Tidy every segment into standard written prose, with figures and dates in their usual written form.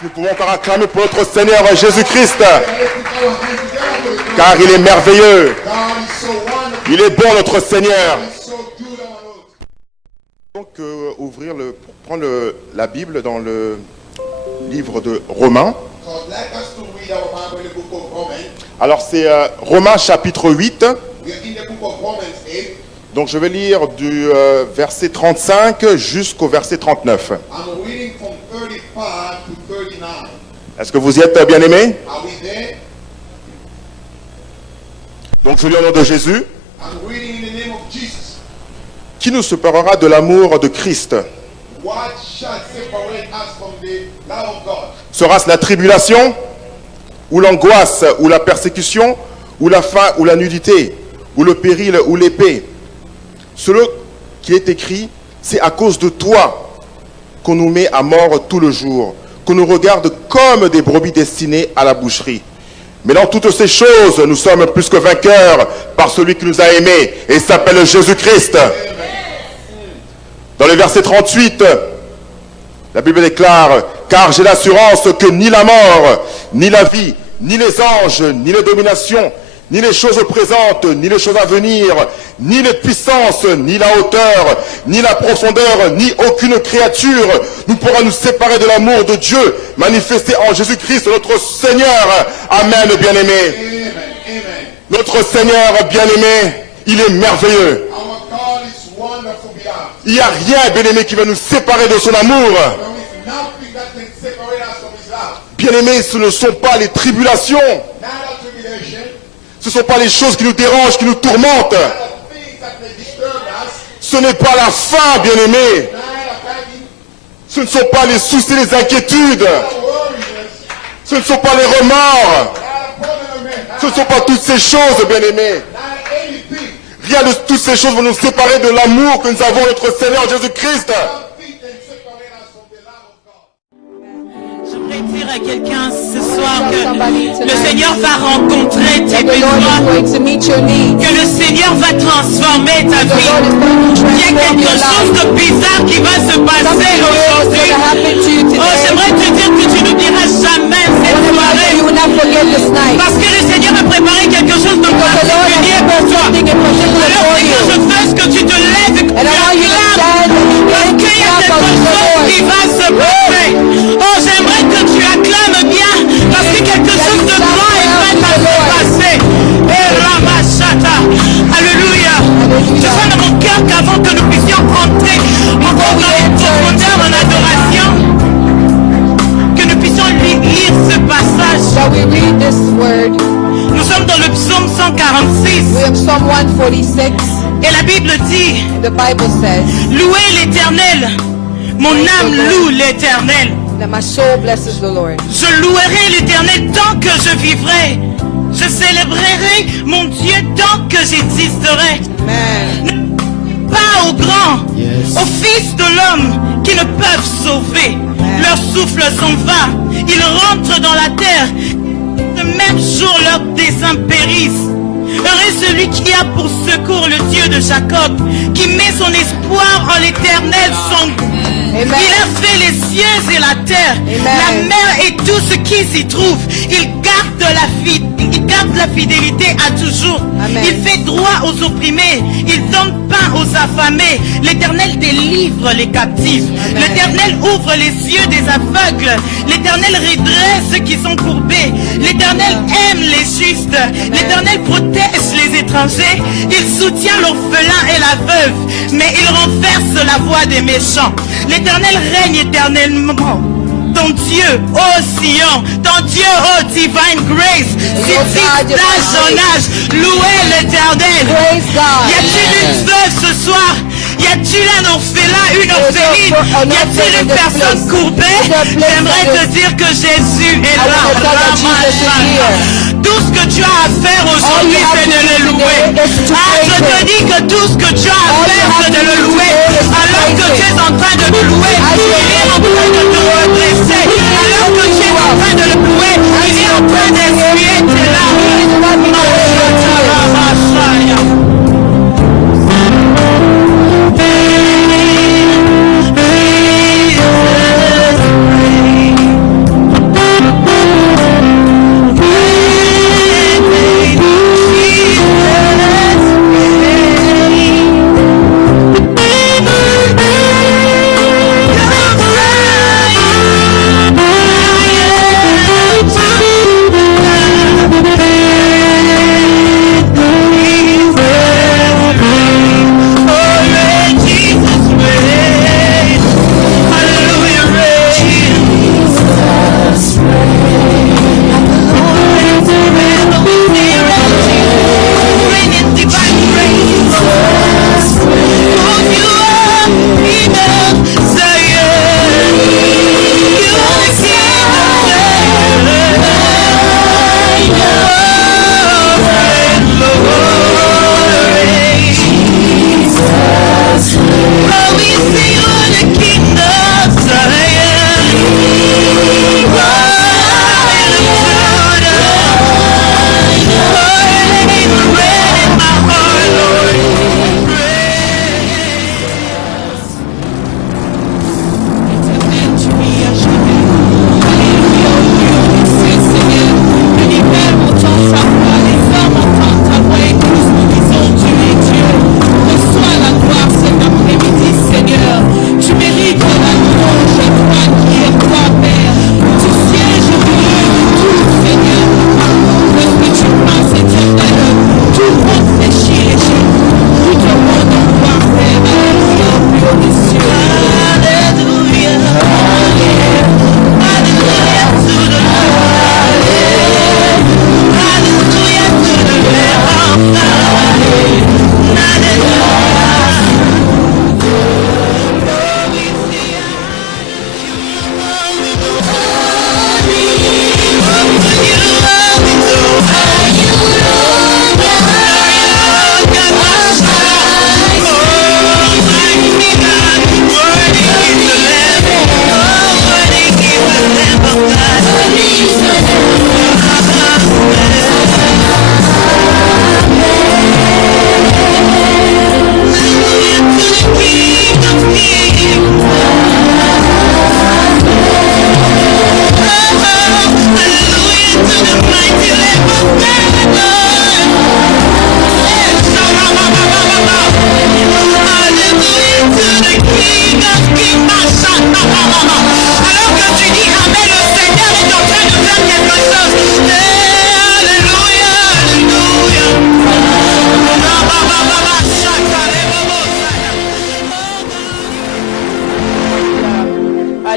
Nous pouvons encore acclamer pour notre Seigneur Jésus-Christ, car il est merveilleux. Il est bon, notre Seigneur. Donc, prendre la Bible dans le livre de Romains. Alors, c'est Romains chapitre 8. Donc, je vais lire du verset 35 jusqu'au verset 39. Est-ce que vous y êtes, bien-aimés? Donc, je lis au nom de Jésus. Qui nous séparera de l'amour de Christ? Sera-ce la tribulation, ou l'angoisse, ou la persécution, ou la faim, ou la nudité, ou le péril, ou l'épée? Celui qui est écrit, c'est à cause de toi qu'on nous met à mort tout le jour, qu'on nous regarde comme des brebis destinées à la boucherie. Mais dans toutes ces choses, nous sommes plus que vainqueurs par celui qui nous a aimés et s'appelle Jésus-Christ. Dans le verset 38, la Bible déclare: car j'ai l'assurance que ni la mort, ni la vie, ni les anges, ni les dominations, ni les choses présentes, ni les choses à venir, ni les puissances, ni la hauteur, ni la profondeur, ni aucune créature ne pourra nous séparer de l'amour de Dieu manifesté en Jésus-Christ, notre Seigneur. Amen, bien-aimé. Notre Seigneur bien-aimé, il est merveilleux. Il n'y a rien, bien-aimé, qui va nous séparer de son amour. Bien-aimé, ce ne sont pas les tribulations. Ce ne sont pas les choses qui nous dérangent, qui nous tourmentent. Ce n'est pas la faim, bien-aimé. Ce ne sont pas les soucis, les inquiétudes. Ce ne sont pas les remords. Ce ne sont pas toutes ces choses, bien-aimé. Rien de toutes ces choses vont nous séparer de l'amour que nous avons notre Seigneur Jésus-Christ. J'aimerais dire à quelqu'un ce soir que le Seigneur va rencontrer tes besoins, que le Seigneur va transformer ta vie. Il y a quelque chose de bizarre qui va se passer aujourd'hui. Oh, j'aimerais te dire que tu n'oublieras jamais cette soirée, parce que le Seigneur a préparé quelque chose de particulier pour toi. Alors Seigneur, je veux que tu te lèves et que tu acclames, parce qu'il y a quelque chose qui va se passer. Oh, j'aimerais que tu acclames bien, parce que quelque chose de grand est prêt à se passer. Et Ramachata, alléluia. Je sens dans mon cœur qu'avant que nous puissions entrer encore dans les profondeurs en adoration, que nous puissions lire ce passage. Shall we read this word? Nous sommes dans le psaume 146. We have Psalm 146. Et la Bible dit: The Bible says, louez l'Éternel, mon âme loue l'Éternel. that my soul blesses the Lord. Je louerai l'Éternel tant que je vivrai. Je célébrerai mon Dieu tant que j'existerai. Amen. Pas aux grands, aux fils de l'homme qui ne peuvent sauver. Leurs souffles sont vains. Ils rentrent dans la terre. Le même jour, leurs desseins périssent. Heureux celui qui a pour secours le Dieu de Jacob, qui met son espoir en l'Éternel, son Amen. Il a fait les cieux et la terre, la mer et tout ce qui s'y trouve. Il garde la fidélité à toujours. Amen. Il fait droit aux opprimés. Il donne pain aux affamés. L'Éternel délivre les captifs. L'Éternel ouvre les yeux des aveugles. L'Éternel redresse ceux qui sont courbés. L'Éternel aime les justes. L'Éternel protège les étrangers. Il soutient l'orphelin et la veuve, mais il renverse la voix des méchants. L'Éternel règne éternellement. Ton Dieu, ô Sion, ton Dieu, ô Divine Grace, suscite d'âge en âge, louez l'Éternel. Y a-t-il une veuve ce soir? Y a-t-il un orphelin, une orpheline? Y a-t-il une personne courbée? J'aimerais te dire que Jésus est là. Tout ce que tu as à faire aujourd'hui, c'est de le louer. Ah, je te dis que tout ce que tu as à faire, c'est de le louer. Alors que tu es en train de le louer, il est en train de te redresser. Alors que tu es en train de le louer, il est en train d'essuyer tes larmes.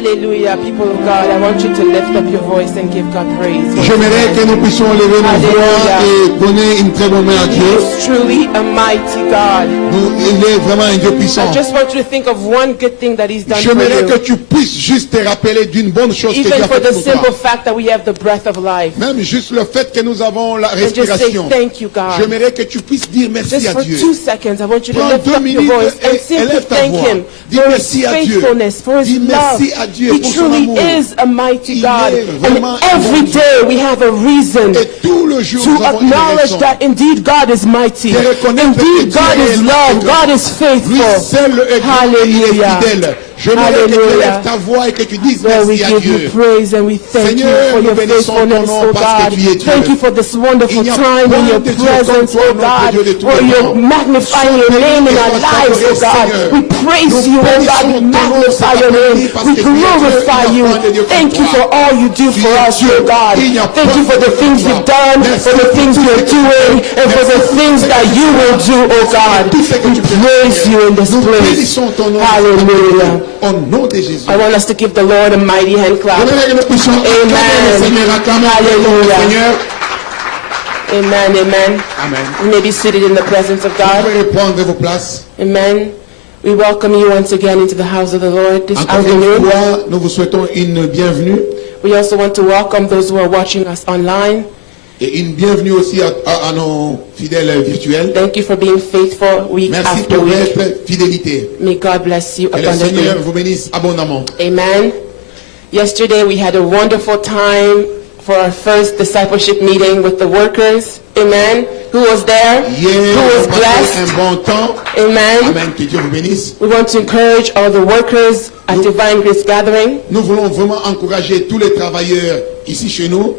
Hallelujah, people of God. I want you to lift up your voice and give God praise. J'aimerais que nous puissions lever nos voix et donner une très bonne main à He Dieu. is truly a mighty God. Il est vraiment un Dieu puissant. I just want you to think of one good thing that He's done for J'aimerais que you. tu puisses juste te rappeler d'une bonne chose que Dieu Even a for faite the pour simple toi. fact that we have the breath of life. Même juste le fait que nous avons la And just say respiration. thank you, God. J'aimerais que tu puisses dire merci Just à for Dieu. 2 seconds, I want you to Prends lift 2 up your minutes voice and et simply élève ta thank voix. Him Dis for His merci à Dieu. faithfulness, for His Dis love. merci à Dieu He pour son truly amour. is a mighty Il God. est vraiment And every un bon Dieu. day we have a reason Et tout le jour, nous to avons une acknowledge raison. that indeed God is mighty. De reconnaître que Indeed Dieu God est is là. love. God is Lui faithful. seul est grand et il est Hallelujah. fidèle. J'aimerais que tu Hallelujah. élèves ta voix et que tu dises Lord, we merci à give you Dieu. praise and we thank you Seigneur, for nous your bénissons ton faithfulness, nom oh parce que God. tu es Dieu. Thank you for this wonderful Il n'y a time point in your de Dieu comme presence, toi, oh notre God, Dieu de tous where les you're temps. magnifying your name in our lives, oh God. We praise you, oh God. We magnify your name. We glorify you. Thank you for all you do for us, oh God. Thank you for the things you've done, for the things you're doing, and for the things that you will do, oh God. We praise you in this Nous place. bénissons ton nom. Hallelujah. Au nom de Jésus. I want us to give the Lord a mighty hand clap. J'aimerais que nous puissions acclamer le Seigneur, acclamer Hallelujah. le Seigneur. Amen, amen. Amen. You may be seated in the presence of Vous God. pouvez prendre vos places. Amen. We welcome you once again into the house of the Lord this Encore une afternoon. fois, nous vous souhaitons une bienvenue. We also want to welcome those who are watching us online. Et une bienvenue aussi à nos fidèles virtuels. Thank you for being faithful week Merci after pour week. votre fidélité. May God bless you Que le Seigneur abundantly. vous bénisse abondamment. Amen. Yesterday we had a wonderful time for our first discipleship meeting with the workers. Amen. Who was there? Hier, Who nous was avons passé blessed? un bon temps. Amen. Amen. Que Dieu vous bénisse. We want to encourage all the workers at Divine Grace Gathering. Nous voulons vraiment encourager tous les travailleurs ici chez nous,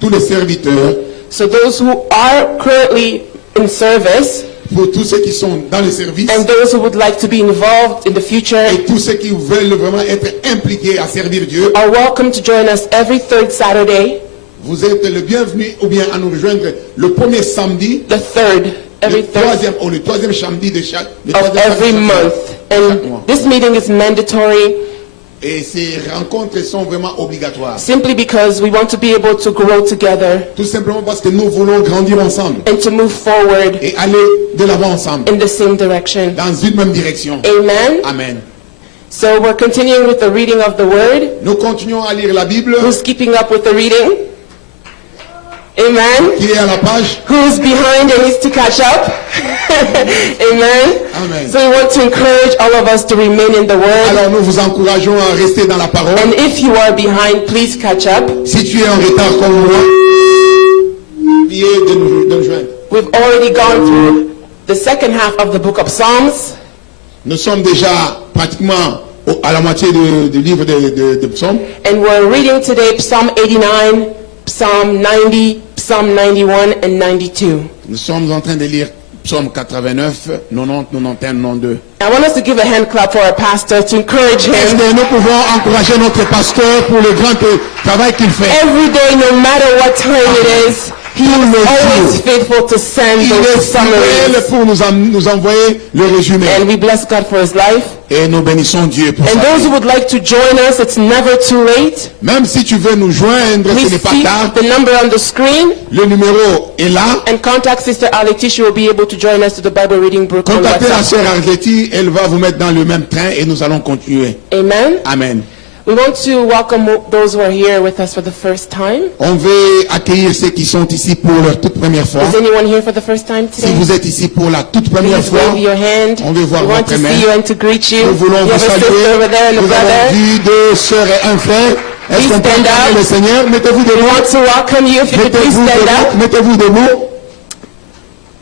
tous les serviteurs, So those who are currently in service pour tous ceux qui sont dans le service and those who would like to be involved in the future et tous ceux qui veulent vraiment être impliqués à servir Dieu. are welcome to join us every third Saturday, Vous êtes le bienvenu ou bien à nous rejoindre le premier samedi, the third, every third le troisième samedi de chaque le of troisième every samedi month. chaque mois. And this meeting is mandatory Et ces rencontres sont vraiment obligatoires. simply because we want to be able to grow together Tout simplement parce que nous voulons grandir ensemble and to move forward et aller de l'avant ensemble, in the same direction. dans une même direction. Amen. Amen. So we're continuing with the reading of the word. Nous continuons à lire la Bible. Who's keeping up with the reading? Amen. Qui est à la page? Who's behind and needs to catch up? Amen. Amen. So we want to encourage all of us to remain in the word. Alors nous vous encourageons à rester dans la parole. And if you are behind, please catch up. Si tu es en retard comme moi, priez de nous joindre. We've already gone through the second half of the book of Psalms. Nous sommes déjà pratiquement à la moitié du livre de psaumes. And we're reading today Psalm 89, Psalm 90, Psalm 91, and 92. Nous sommes en train de lire psaume 89, 90, 91, 92. I want us to give a hand clap for our pastor to encourage Est-ce him. que nous pouvons encourager notre pasteur pour le grand travail qu'il fait? Every day, no matter what time it is, he is always faithful to send Il those est fidèle summaries. pour nous envoyer le résumé. And we bless God for his life. Et nous bénissons Dieu pour And ça. those who would like to join us, it's never too late. Même si tu veux nous joindre, Please ce n'est pas see tard. the number on the screen Le numéro est là. and contact Sister Aleti. She will be able to join us to the Bible reading group on Contactez la WhatsApp. sœur Arleti, elle va vous mettre dans le même train et nous allons continuer. Amen. Amen. We want to welcome those who are here with us for the first time. On veut accueillir ceux qui sont ici pour leur toute première fois. Is anyone here for the first time Si today? vous êtes ici pour la toute première Please fois, wave your hand. on veut voir We want votre to main. see you and to greet you. Nous voulons You vous have a sister saluer. over there and a Nous avons brother. vu deux sœurs et un frère. Est-ce Please qu'on peut stand acclamer up. le Seigneur? Mettez-vous We debout. want to welcome you. If you could please Mettez-vous stand up. debout. Mettez-vous debout.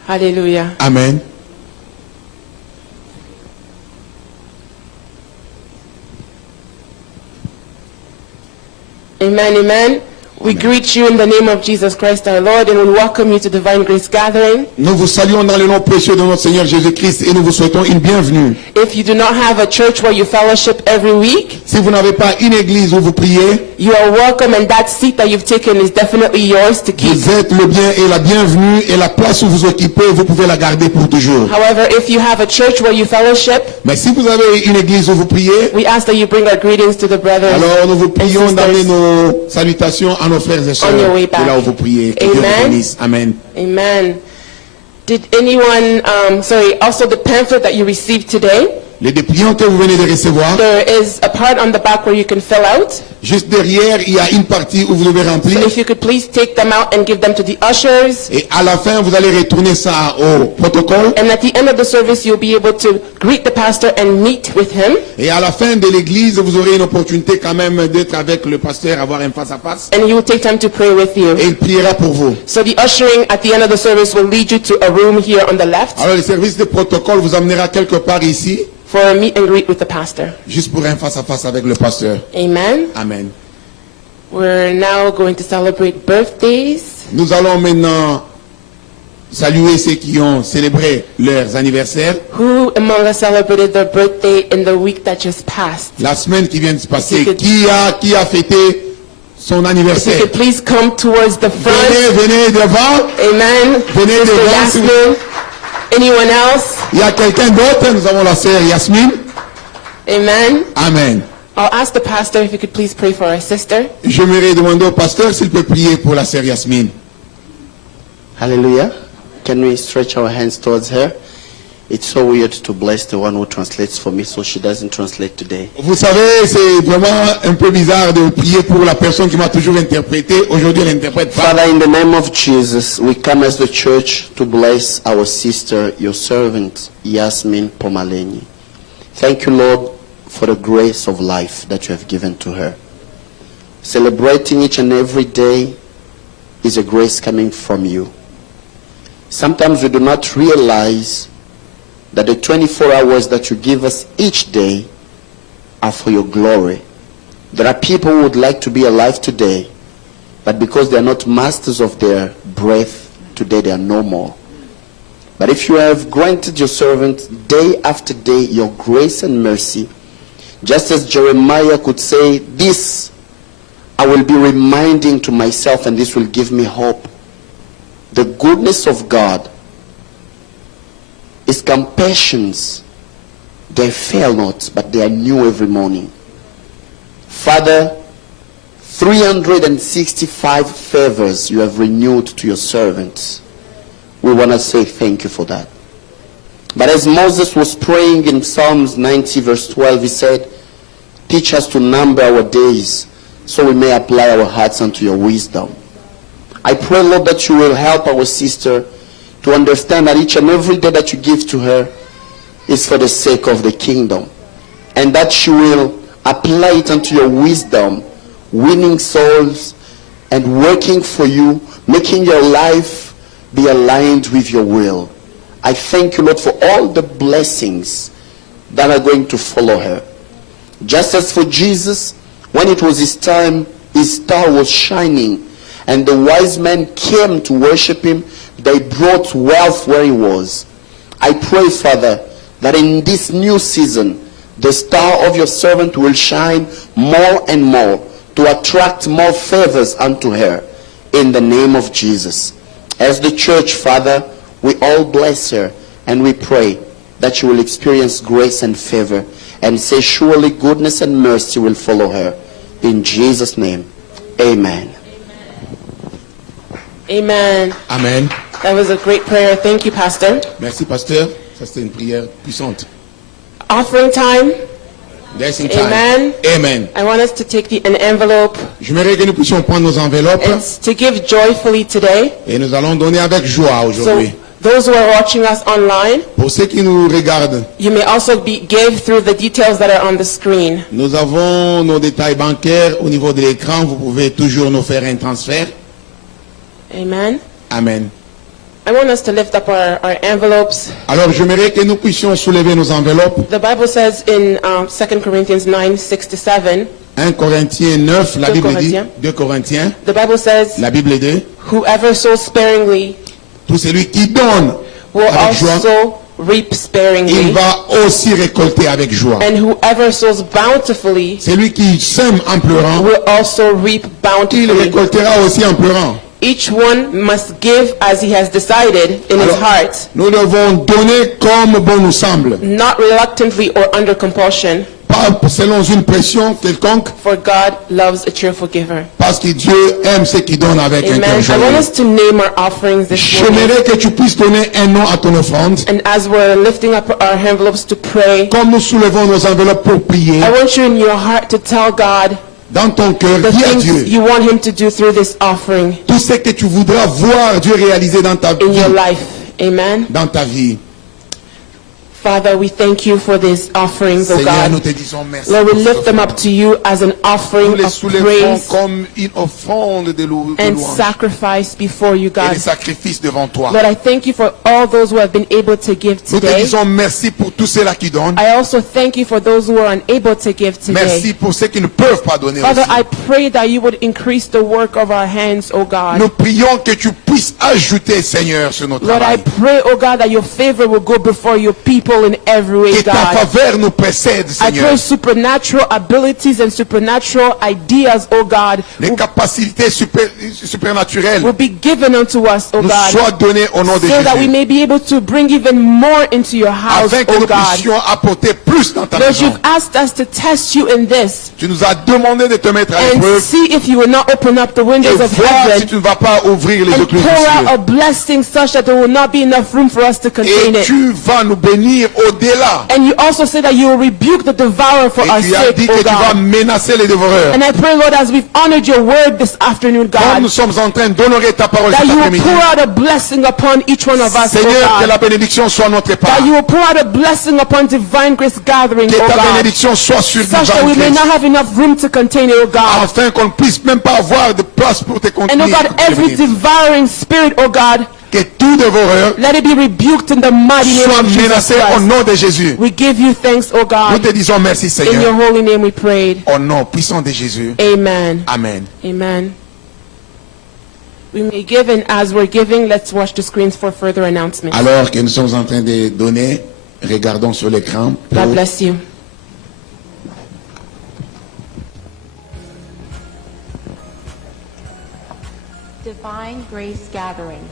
Hallelujah. Amen. Amen, amen. We greet you in the name of Jesus Christ our Lord, and we welcome you to Divine Grace Gathering. Nous vous saluons dans le nom précieux de notre Seigneur Jésus-Christ et nous vous souhaitons une bienvenue. If you do not have a church where you fellowship every week, Si vous n'avez pas une église où vous priez, you are welcome, and that seat that you've taken is definitely yours to keep. vous êtes le bien et la bienvenue et la place où vous occupez, vous pouvez la garder pour toujours. However, if you have a church where you fellowship, Mais si vous avez une église où vous priez, we ask that you bring our greetings to the brothers. alors nous vous and prions d'amener sisters. nos salutations à nos frères et sœurs On your way de back. là où vous priez. Que Dieu vous Amen. bénisse. Amen. Amen. Did anyone, also the pamphlet that you received today, Les dépliants que vous venez de recevoir, there is a part on the back where you can fill out. juste derrière, il y a une partie où vous devez remplir. So if you could please take them out and give them to the ushers. Et à la fin, vous allez retourner ça au protocole. And at the end of the service, you'll be able to greet the pastor and meet with him. Et à la fin de l'église, vous aurez une opportunité quand même d'être avec le pasteur, avoir un face à face. And he will take time to pray with you. Et il priera pour vous. So the ushering at the end of the service will lead you to a room here on the left Alors le service de protocole vous amènera quelque part ici, for a meet and greet with the pastor. juste pour un face à face avec le pasteur. Amen. Amen. We're now going to celebrate birthdays. Nous allons maintenant saluer ceux qui ont célébré leurs anniversaires. Who among us celebrated their birthday in the week that just passed? La semaine qui vient de se passer, If you qui a fêté son If you anniversaire? could please come towards the front. Venez devant. Amen. Venez Sister devant, s'il vous- Yasmin. Anyone else? Il y a quelqu'un d'autre, nous avons la sœur Yasmine. Amen. Amen. I'll ask the pastor if he could please pray for our sister. J'aimerais demander au pasteur s'il peut prier pour la sœur Yasmine. Hallelujah. Can we stretch our hands towards her? It's so weird to bless the one who translates for me, so she doesn't translate today. Vous savez, c'est vraiment un peu bizarre de prier pour la personne qui m'a toujours interprété. Aujourd'hui, elle n'interprète pas. Father, in the name of Jesus, we come as the church to bless our sister, your servant, Yasmin Pomaleni. Thank you, Lord, for the grace of life that you have given to her. Celebrating each and every day is a grace coming from you. Sometimes we do not realize that the 24 hours that you give us each day are for your glory. There are people who would like to be alive today, but because they are not masters of their breath, today they are no more. But if you have granted your servant day after day your grace and mercy, just as Jeremiah could say, this I will be reminding to myself and this will give me hope. The goodness of God, His compassions, they fail not, but they are new every morning. Father, 365 favors you have renewed to your servants. We want to say thank you for that. But as Moses was praying in Psalms 90 verse 12, he said, teach us to number our days so we may apply our hearts unto your wisdom. I pray, Lord, that you will help our sister to understand that each and every day that you give to her is for the sake of the kingdom, and that she will apply it unto your wisdom, winning souls and working for you, making your life be aligned with your will. I thank you, Lord, for all the blessings that are going to follow her. Just as for Jesus, when it was his time, his star was shining, and the wise men came to worship him. They brought wealth where he was. I pray, Father, that in this new season, the star of your servant will shine more and more to attract more favors unto her, in the name of Jesus. As the church, Father, we all bless her, and we pray that she will experience grace and favor, and say surely goodness and mercy will follow her. In Jesus' name, amen. Amen. Amen. That was a great prayer. Thank you, Pastor. Merci, pasteur. Ça, c'était une prière puissante. Offering time. Blessing time. Amen. Amen. I want us to take an envelope. J'aimerais que nous puissions prendre nos enveloppes It's to give joyfully today. et nous allons donner avec joie So aujourd'hui. those who are watching us online, Pour ceux qui nous regardent, you may also give through the details that are on the screen. nous avons nos détails bancaires au niveau de l'écran. Vous pouvez toujours nous faire un transfert. Amen. Amen. I want us to lift up our envelopes. Alors, j'aimerais que nous puissions soulever nos enveloppes. The Bible says in 2 Corinthians 9:6-7, 1 Corinthiens 9, la 2 Bible dit, Corinthiens. 2 Corinthiens, The Bible says, la Bible dit, whoever sows sparingly tout celui qui donne will avec joie, also reap il sparingly. va aussi récolter avec joie. And whoever sows bountifully Celui qui sème en pleurant, will also reap il bountifully. récoltera aussi en pleurant. Each one must give as he has decided in his Alors, heart, nous devons donner comme bon nous semble, not reluctantly or under compulsion, pas selon une pression quelconque, for God loves a cheerful giver. parce que Dieu aime ceux qui donnent avec un cœur Amen. I want joyeux. us to name our offerings this morning. J'aimerais que tu puisses donner un nom à ton offrande. And as we're lifting up our envelopes to pray, Comme nous soulevons nos enveloppes pour prier, I want you in your heart to tell God dans ton cœur, the dis à things Dieu you want him to do through this offering tout ce que tu voudras voir Dieu réaliser dans ta in your vie. life. Amen. Dans ta vie. Father, we thank you for these offerings, oh Seigneur, nous God. te disons merci. Lord, we pour lift cette them offrande. up to you as an Nous offering les of soulevons praise comme une offrande de and louange sacrifice before you, et God. des sacrifices devant toi. Lord, I thank you for all those who have been able to give Nous te today. disons merci pour tous ceux-là qui donnent. I also thank you for those who are unable to give today. Merci pour ceux qui ne peuvent pas donner Father, aussi. I pray that you would increase the work of our hands, oh God. Nous prions que tu puisses ajouter, Seigneur, sur notre Lord, I travail. pray, oh God, that your favor will go before your people in every way, Que ta God. faveur nous précède, I Seigneur. pray supernatural abilities and supernatural ideas, oh God, Les capacités supernaturelles will be given unto us, oh nous God, soient données au nom de so that we Jésus. may be able to bring even more into your house, Afin que oh nous God. puissions apporter plus dans ta Lord, maison. you've asked us to test you in this Tu nous as demandé de te mettre à and l'épreuve see if you will not open up the et windows of voir si heaven tu ne vas pas ouvrir les and écluses du pour out a ciel. blessing such that there will not be enough room for us to contain Et it. tu vas nous bénir au-delà. And you also say that you will rebuke the devourer for our Et tu as dit sake, que oh tu vas God. menacer les dévoreurs. And I pray, Lord, as we've honored your word this afternoon, Comme God, nous sommes en train d'honorer ta parole that cet you will après-midi. pour out a blessing upon each one of us, oh Seigneur, que God. la bénédiction soit notre part. That you will pour out a blessing upon Divine Grace Gathering, Que oh ta God, bénédiction soit sur such that we Divine may Grace. not have enough room to contain it, oh God. Afin qu'on ne puisse même pas avoir de place pour te And oh contenir. God, every devouring spirit, oh God, Que tout dévoreur let it be rebuked in the mighty name soit of Jesus menacé au Christ. nom de Jésus. We give you thanks, oh Nous God. te disons merci, In your Seigneur. holy name we prayed. Au nom puissant de Jésus. Amen. Amen. Amen. We may give, and as we're giving, let's watch the screens for further announcements. Alors que nous sommes en train de donner, regardons sur l'écran pour God bless you. Divine Grace Gathering.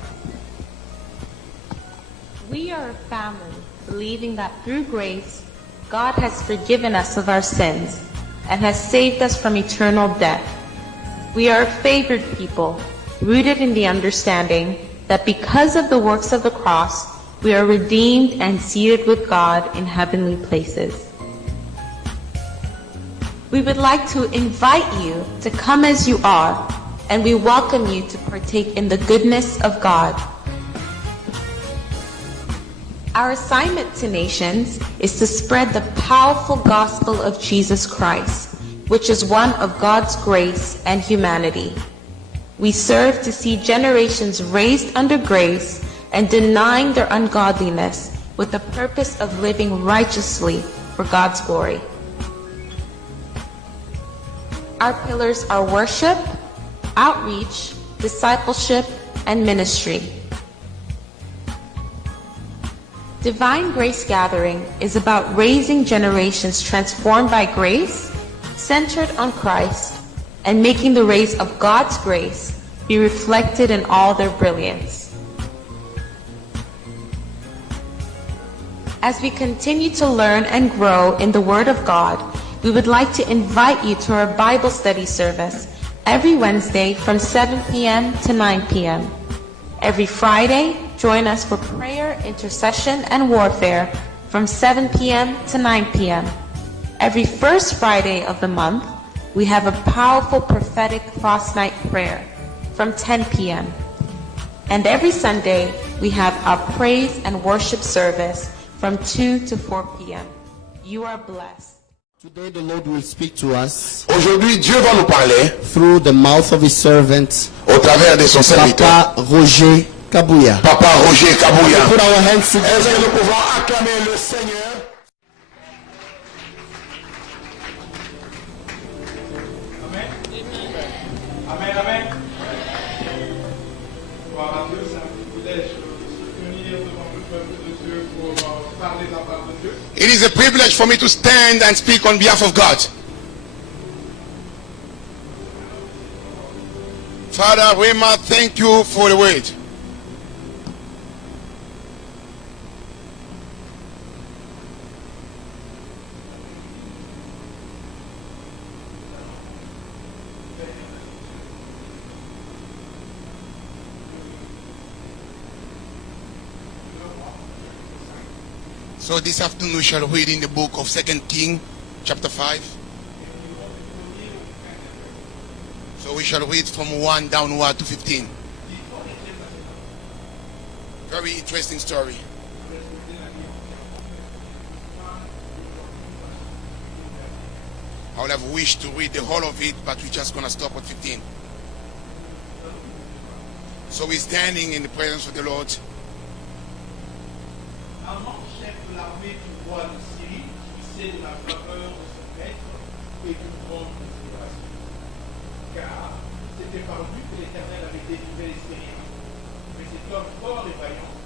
We are a family believing that through grace, God has forgiven us of our sins and has saved us from eternal death. We are a favored people, rooted in the understanding that because of the works of the cross, we are redeemed and seated with God in heavenly places. We would like to invite you to come as you are, and we welcome you to partake in the goodness of God. Our assignment to nations is to spread the powerful gospel of Jesus Christ, which is one of God's grace and humanity. We serve to see generations raised under grace and denying their ungodliness with the purpose of living righteously for God's glory. Our pillars are worship, outreach, discipleship, and ministry. Divine Grace Gathering is about raising generations transformed by grace, centered on Christ, and making the rays of God's grace be reflected in all their brilliance. As we continue to learn and grow in the Word of God, we would like to invite you to our Bible study service every Wednesday from 7 p.m. to 9 p.m. Every Friday, join us for prayer, intercession, and warfare from 7 p.m. to 9 p.m. Every first Friday of the month, we have a powerful prophetic frost night prayer from 10 p.m. And every Sunday, we have our praise and worship service from 2 to 4 p.m. You are blessed. Today the Lord will speak to us Aujourd'hui, Dieu va nous parler through the mouth of his servant, au travers de son serviteur, Papa Roger Kabouya. Papa Roger Kabouya. Put our hands together. Est-ce que nous pouvons acclamer le Seigneur? It is a privilege for me to stand and speak on behalf of God. Father Rema, thank you for the word. So this afternoon we shall read in the book of 2 Kings, chapter 5. So we shall read from 1 downward to 15. Very interesting story. I would have wished to read the whole of it, but we're just going to stop at 15. So we're standing in the presence of the Lord. Amon, chef de l'armée du roi de Syrie, jouissait de la faveur de son maître et d'une grande considération. Car c'était par lui que l'Éternel avait délivré les Syriens. Mais cet homme fort et vaillant.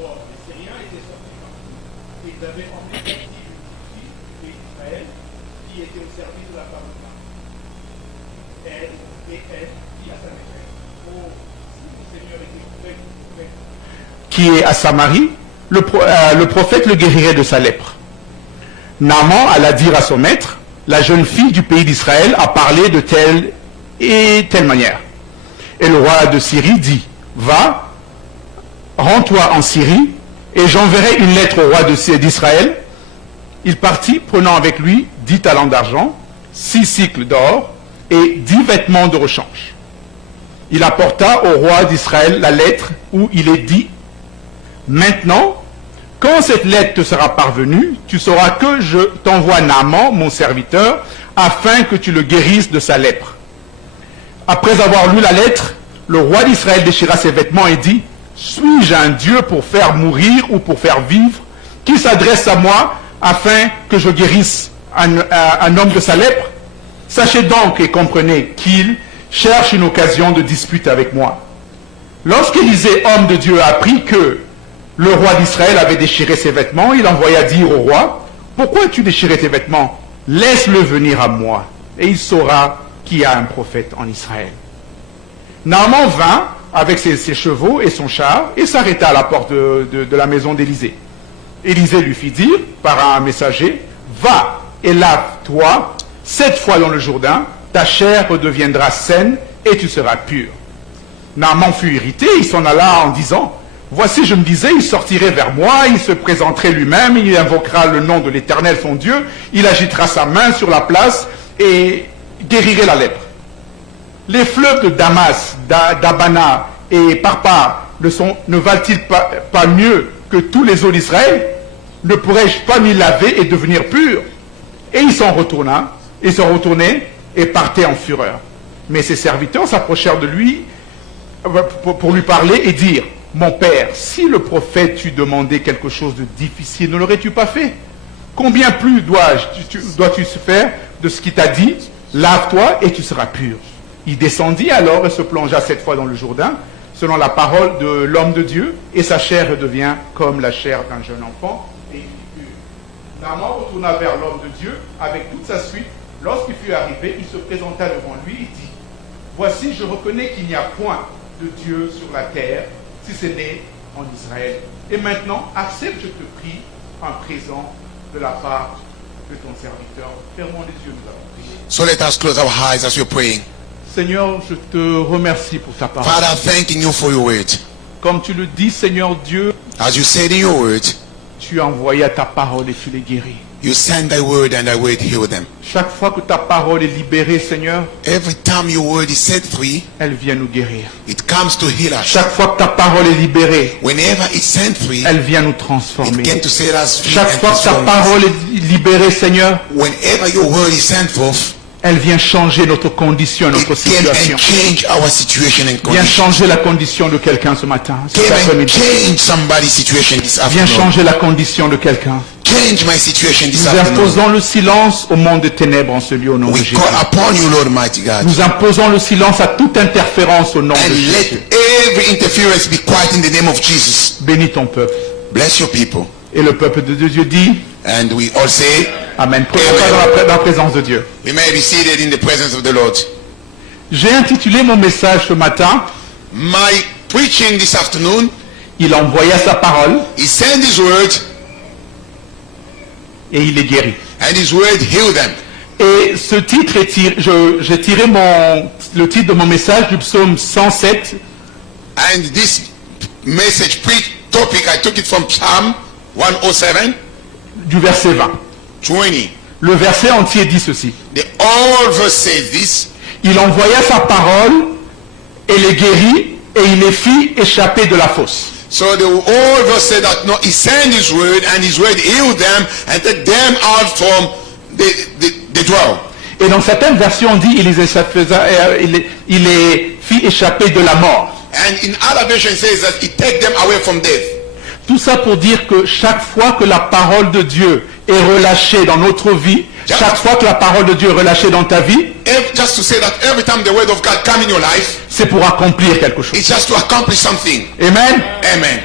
Or, les Syriens étaient sortis partout. Ils avaient emmené captive une petite fille d'Israël qui était au service de la femme de Marc. Elle dit à sa maîtresse, oh, si mon Seigneur était prêt, qui est à Samarie, le prophète le guérirait de sa lèpre. Naaman alla dire à son maître, la jeune fille du pays d'Israël a parlé de telle et telle manière. Et le roi de Syrie dit, va, rends-toi en Syrie, et j'enverrai une lettre au roi d'Israël. Il partit, prenant avec lui 10 talents d'argent, 6 cycles d'or et 10 vêtements de rechange. Il apporta au roi d'Israël la lettre où il est dit, maintenant, quand cette lettre te sera parvenue, tu sauras que je t'envoie Naaman, mon serviteur, afin que tu le guérisses de sa lèpre. Après avoir lu la lettre, le roi d'Israël déchira ses vêtements et dit, suis-je un Dieu pour faire mourir ou pour faire vivre, qui s'adresse à moi afin que je guérisse un homme de sa lèpre? Sachez donc et comprenez qu'il cherche une occasion de dispute avec moi. Lorsqu'Élisée, homme de Dieu, apprit que le roi d'Israël avait déchiré ses vêtements, il envoya dire au roi, « Pourquoi as-tu déchiré tes vêtements? Laisse-le venir à moi, et il saura qu'il y a un prophète en Israël. » Naaman vint avec ses chevaux et son char et s'arrêta à la porte de la maison d'Élisée. Élisée lui fit dire par un messager, « Va et lave-toi 7 fois dans le Jourdain, ta chair redeviendra saine et tu seras pur. » Naaman fut irrité, il s'en alla en disant, « Voici, je me disais, il sortirait vers moi, il se présenterait lui-même, il invoquera le nom de l'Éternel son Dieu, il agitera sa main sur la place et guérirait la lèpre. Les fleuves de Damas, d'Abana et Parpa ne valent-ils pas mieux que tous les eaux d'Israël? Ne pourrais-je pas m'y laver et devenir pur? » Et il s'en retourna, et se retournait et partait en fureur. Mais ses serviteurs s'approchèrent de lui pour lui parler et dire, « Mon père, si le prophète t'eût demandé quelque chose de difficile, ne l'aurais-tu pas fait? Combien plus dois-tu faire de ce qu'il t'a dit? Lave-toi et tu seras pur. » Il descendit alors et se plongea 7 fois dans le Jourdain, selon la parole de l'homme de Dieu, et sa chair devient comme la chair d'un jeune enfant, et il fut pur. Naaman retourna vers l'homme de Dieu avec toute sa suite. Lorsqu'il fut arrivé, il se présenta devant lui et dit, « Voici, je reconnais qu'il n'y a point de Dieu sur la terre, si ce n'est en Israël. Et maintenant, accepte, je te prie, un présent de la part de ton serviteur. » Fermons les yeux, nous allons prier. So let us close our eyes as we're praying. Seigneur, je te remercie pour ta parole. Father, thanking you for your word. Comme tu le dis, Seigneur Dieu, As you said in your word, tu as envoyé ta parole et tu les guéris. you send thy word and thy word heal them. Chaque fois que ta parole est libérée, Seigneur, Every time your word is set free, elle vient nous guérir. it comes to heal us. Chaque fois que ta parole est libérée, Whenever it's sent free, elle vient nous it transformer. can to set us free Chaque and fois que ta transform us. parole est libérée, Seigneur, Whenever your word is sent forth, Elle vient changer notre condition, notre It came situation. and change our situation and Viens condition. changer la condition de quelqu'un ce matin, cet Came and après-midi. change somebody's situation this Viens afternoon. changer la condition de quelqu'un. Change my situation this Nous afternoon. imposons le silence au monde des ténèbres en ce lieu au nom de We Jésus. call upon you, Lord mighty God. Nous imposons le silence à toute interférence au nom de And Jésus. let every interference be quiet in the name of Jesus. Bénis ton peuple. Bless your people. Et le peuple de Dieu dit And we all say, Amen. Prenons dans la présence de Dieu. we may be seated in the presence of the Lord. J'ai intitulé mon message ce matin, My preaching this afternoon, il envoya sa parole he sent his word, et il est guéri. and his word healed them. Et ce titre est tiré, j'ai tiré le titre de mon message du psaume 107, And this message topic, I took it from Psalm 107, du verset 20. 20. Le verset entier dit ceci. The all verse says this. Il envoya sa parole et les guérit et il les fit échapper de la fosse. So the all verse said that no, he sent his word, and his word healed them and took them out from the dwell. Et dans certaines versions on dit il les fit échapper de la mort. And in other version says that he take them away from death. Tout ça pour dire que chaque fois que la parole de Dieu est relâchée dans notre vie, chaque fois que la parole de Dieu est relâchée dans ta vie, Just to say that every time the word of God come in your life, c'est pour accomplir quelque chose. it's just to accomplish something. Amen. Amen.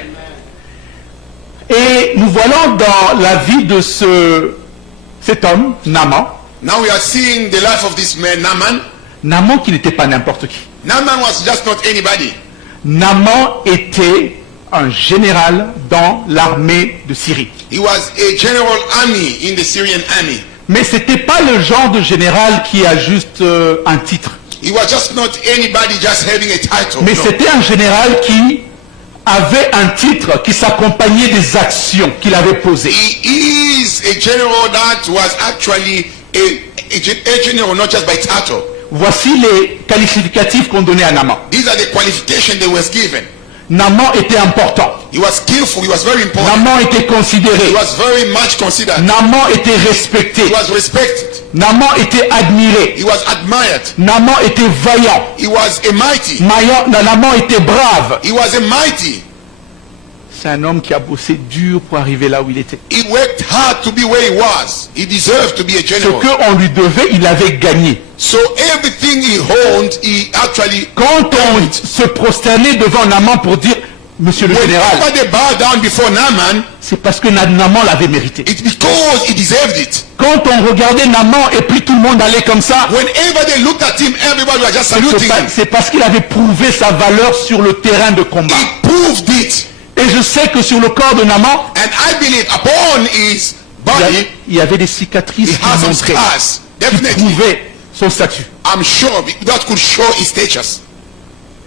Et nous voyons dans la vie de cet homme, Naaman, Now we are seeing the life of this man, Naaman. Naaman qui n'était pas n'importe qui. Naaman was just not anybody. Naaman était un général dans l'armée de Syrie. He was a general army in the Syrian army. Mais c'était pas le genre de général qui a juste un titre. He was just not anybody just having a title. Mais No. c'était un général qui avait un titre qui s'accompagnait des actions qu'il avait posées. He is a general that was actually a general, not just by title. Voici les qualificatifs qu'on donnait à Naaman. These are the qualifications they was given. Naaman était important. He was skillful. He was very important. Naaman était considéré. He was very much considered. Naaman était respecté. He was respected. Naaman était admiré. He was admired. Naaman était vaillant. He was a mighty. Naaman était brave. He was a mighty. C'est un homme qui a bossé dur pour arriver là où il était. He worked hard to be where he was. He deserved to be a Ce general. qu'on lui devait, il avait gagné. So everything he owned, he actually. Quand on se prosternait devant Naaman pour dire, Monsieur le général, Whenever they bow down before Naaman, c'est parce que Naaman l'avait mérité. it's because he deserved it. Quand on regardait Naaman et puis tout le monde allait comme ça, Whenever they looked at him, everybody was just saluting him. c'est parce qu'il avait prouvé sa valeur sur le terrain de combat. He proved it. Et je sais que sur le corps de Naaman, And I believe upon his body, il y avait des cicatrices he qui has some montraient, scars. qui Definitely. prouvaient son statut. I'm sure that could show his status.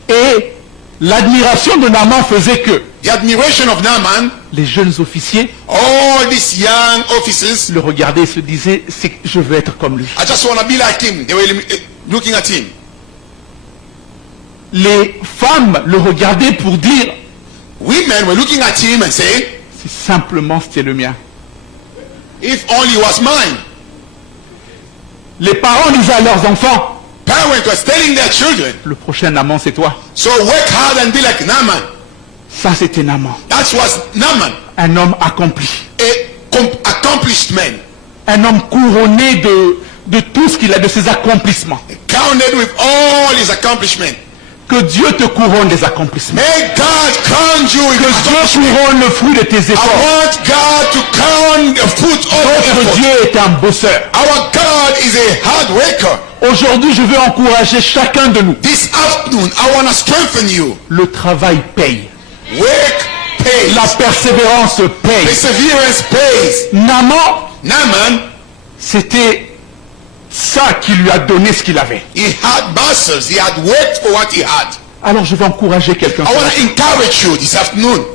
Et l'admiration de Naaman faisait que The admiration of Naaman, les jeunes officiers all these young officers, le regardaient et se disaient, je veux être comme lui. I just want to be like him. They were looking at him. Les femmes le regardaient pour dire, Women were looking at him and saying, si simplement c'était le mien. if only he was mine. Les parents disaient à leurs enfants, Parents were telling their children, le prochain Naaman c'est toi. so work hard and be like Naaman. Ça c'était Naaman, That was Naaman, un homme accompli, accomplished man, un homme couronné de tout ce qu'il a, de ses accomplissements. counted with all his accomplishments. Que Dieu te couronne des accomplissements. May God crown you with Que Dieu accomplishments. couronne le fruit de tes I efforts. want God to crown the fruit of Notre effort. Dieu est un bosseur. Our God is a hard worker. Aujourd'hui, je veux encourager chacun de nous. This afternoon, I want to strengthen you. Le travail paye. Work pays. La persévérance paye. Perseverance pays. Naaman, c'était ça qui lui a donné ce qu'il avait. he had muscles. He had worked for what he had. Alors je vais encourager quelqu'un. I want to encourage you this afternoon.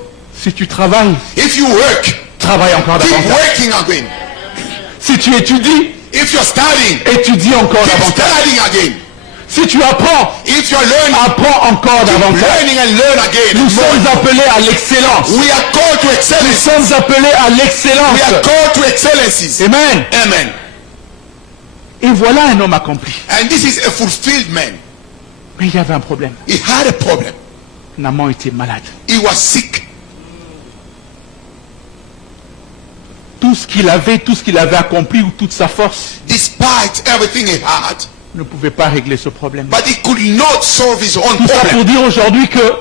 Si tu travailles, If you work, travaille encore keep davantage. working again. Si tu étudies, If you're studying, étudie encore keep davantage. studying again. Si tu apprends, If you're learning, apprends encore keep davantage. learning and learn again. Nous sommes appelés à l'excellence. We are called to Nous excellence. sommes appelés à l'excellence. We are called to excellences. Amen. Amen. Et voilà un homme accompli. And this is a fulfilled man. Mais il y avait un problème. He had a problem. Naaman était malade. He was sick. Tout ce qu'il avait accompli, ou toute sa force, Despite everything he had, ne pouvait pas régler ce problème. but he could not solve his own Tout ça pour problem. dire aujourd'hui que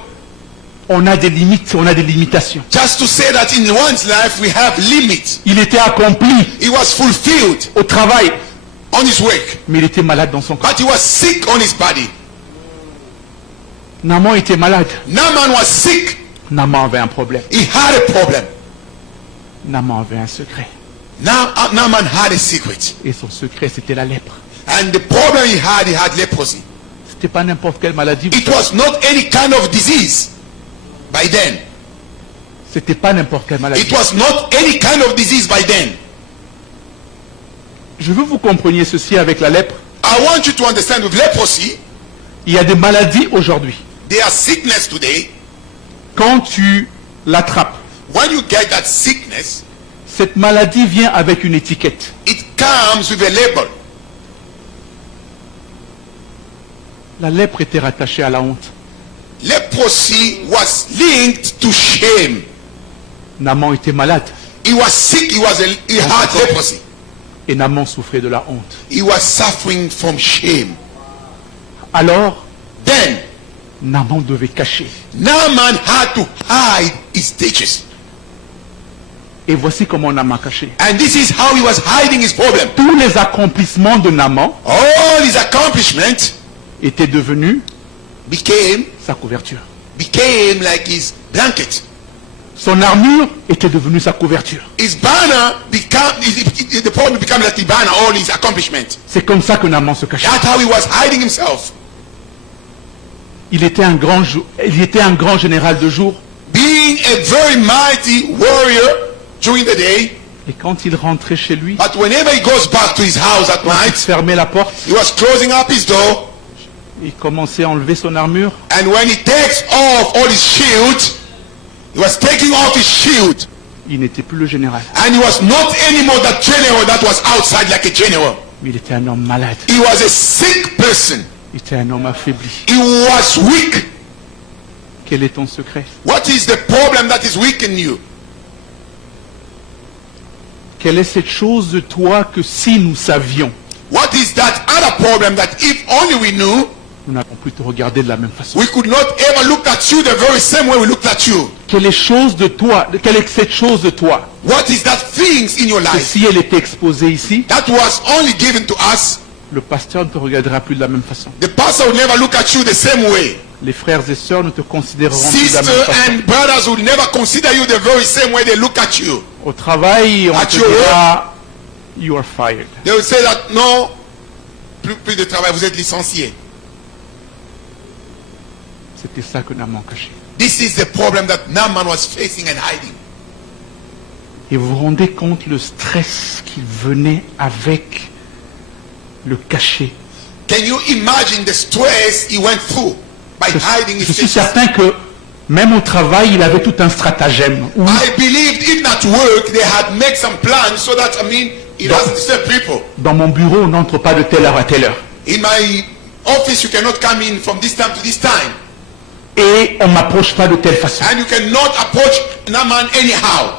on a des limites, on a des limitations. Just to say that in one's life we have limits. Il était accompli He was fulfilled au travail, on his work, mais il était malade dans son corps. but he was sick on his body. Naaman était malade. Naaman was sick. Naaman avait un problème. He had a problem. Naaman avait un secret. Naaman had a secret. Et son secret, c'était la lèpre. And the problem he had leprosy. C'était pas n'importe quelle maladie. It was not any kind of disease by then. C'était pas n'importe quelle maladie. It was not any kind of disease by then. Je veux que vous compreniez ceci avec la lèpre. I want you to understand with leprosy, Il y a des maladies aujourd'hui. there are sickness today. Quand tu l'attrapes, When you get that sickness, cette maladie vient avec une étiquette. it comes with a label. La lèpre était rattachée à la honte. Leprosy was linked to shame. Naaman était malade. He was sick, he had leprosy. Et Naaman souffrait de la honte. He was suffering from shame. Alors, Then, Naaman devait cacher. Naaman had to hide his stitches. Et voici comment Naaman cachait. And this is how he was hiding his problem. Tous les accomplissements de Naaman All his accomplishments étaient devenus became sa couverture. like his blanket. Son armure était devenue sa couverture. His banner the problem became like the banner, all his accomplishments. C'est comme ça que Naaman se cachait. That's how he was hiding himself. Il était un grand général de jour. Being a very mighty warrior during the day, Et quand il rentrait chez lui, but whenever he goes back to his house at il night, fermait la porte, he was closing up his door, il commençait à enlever son armure. and when he takes off all his shield, he was taking off his shield, Il n'était plus le général, and he was not anymore that general that was outside like a general. mais il était un homme malade. He was a sick person. Il était un homme affaibli. He was weak. Quel est ton secret? What is the problem that is weak in you? Quelle est cette chose de toi que si nous savions, What is that other problem that if only we knew, nous n'avons plus te regarder de la même façon? we could not ever look at you the very same way we looked at you? Quelle est cette chose de toi What is that things in your que life si elle était exposée ici, that was only given to us? le pasteur ne te regardera plus de la même façon. The pastor will never look at you the same way. Les frères et sœurs ne te considéreront plus de la Sister même façon. and brothers will never consider you the very same way they look at you. Au travail, on At te your dira, you are fired. They will say that no, plus de travail, vous êtes licencié. C'était ça que Naaman cachait. This is the problem that Naaman was facing and hiding. Et vous vous rendez compte le stress qui venait avec le cachet. Can you imagine the stress he went through by hiding Je his suis face? certain que même au travail, il avait tout un stratagème. Où I believed even at work they had made some plans so that it doesn't disturb people. dans mon bureau, on n'entre pas de telle heure à telle heure. In my office you cannot come in from this time to this time. Et on ne m'approche pas de telle façon. And you cannot approach Naaman anyhow.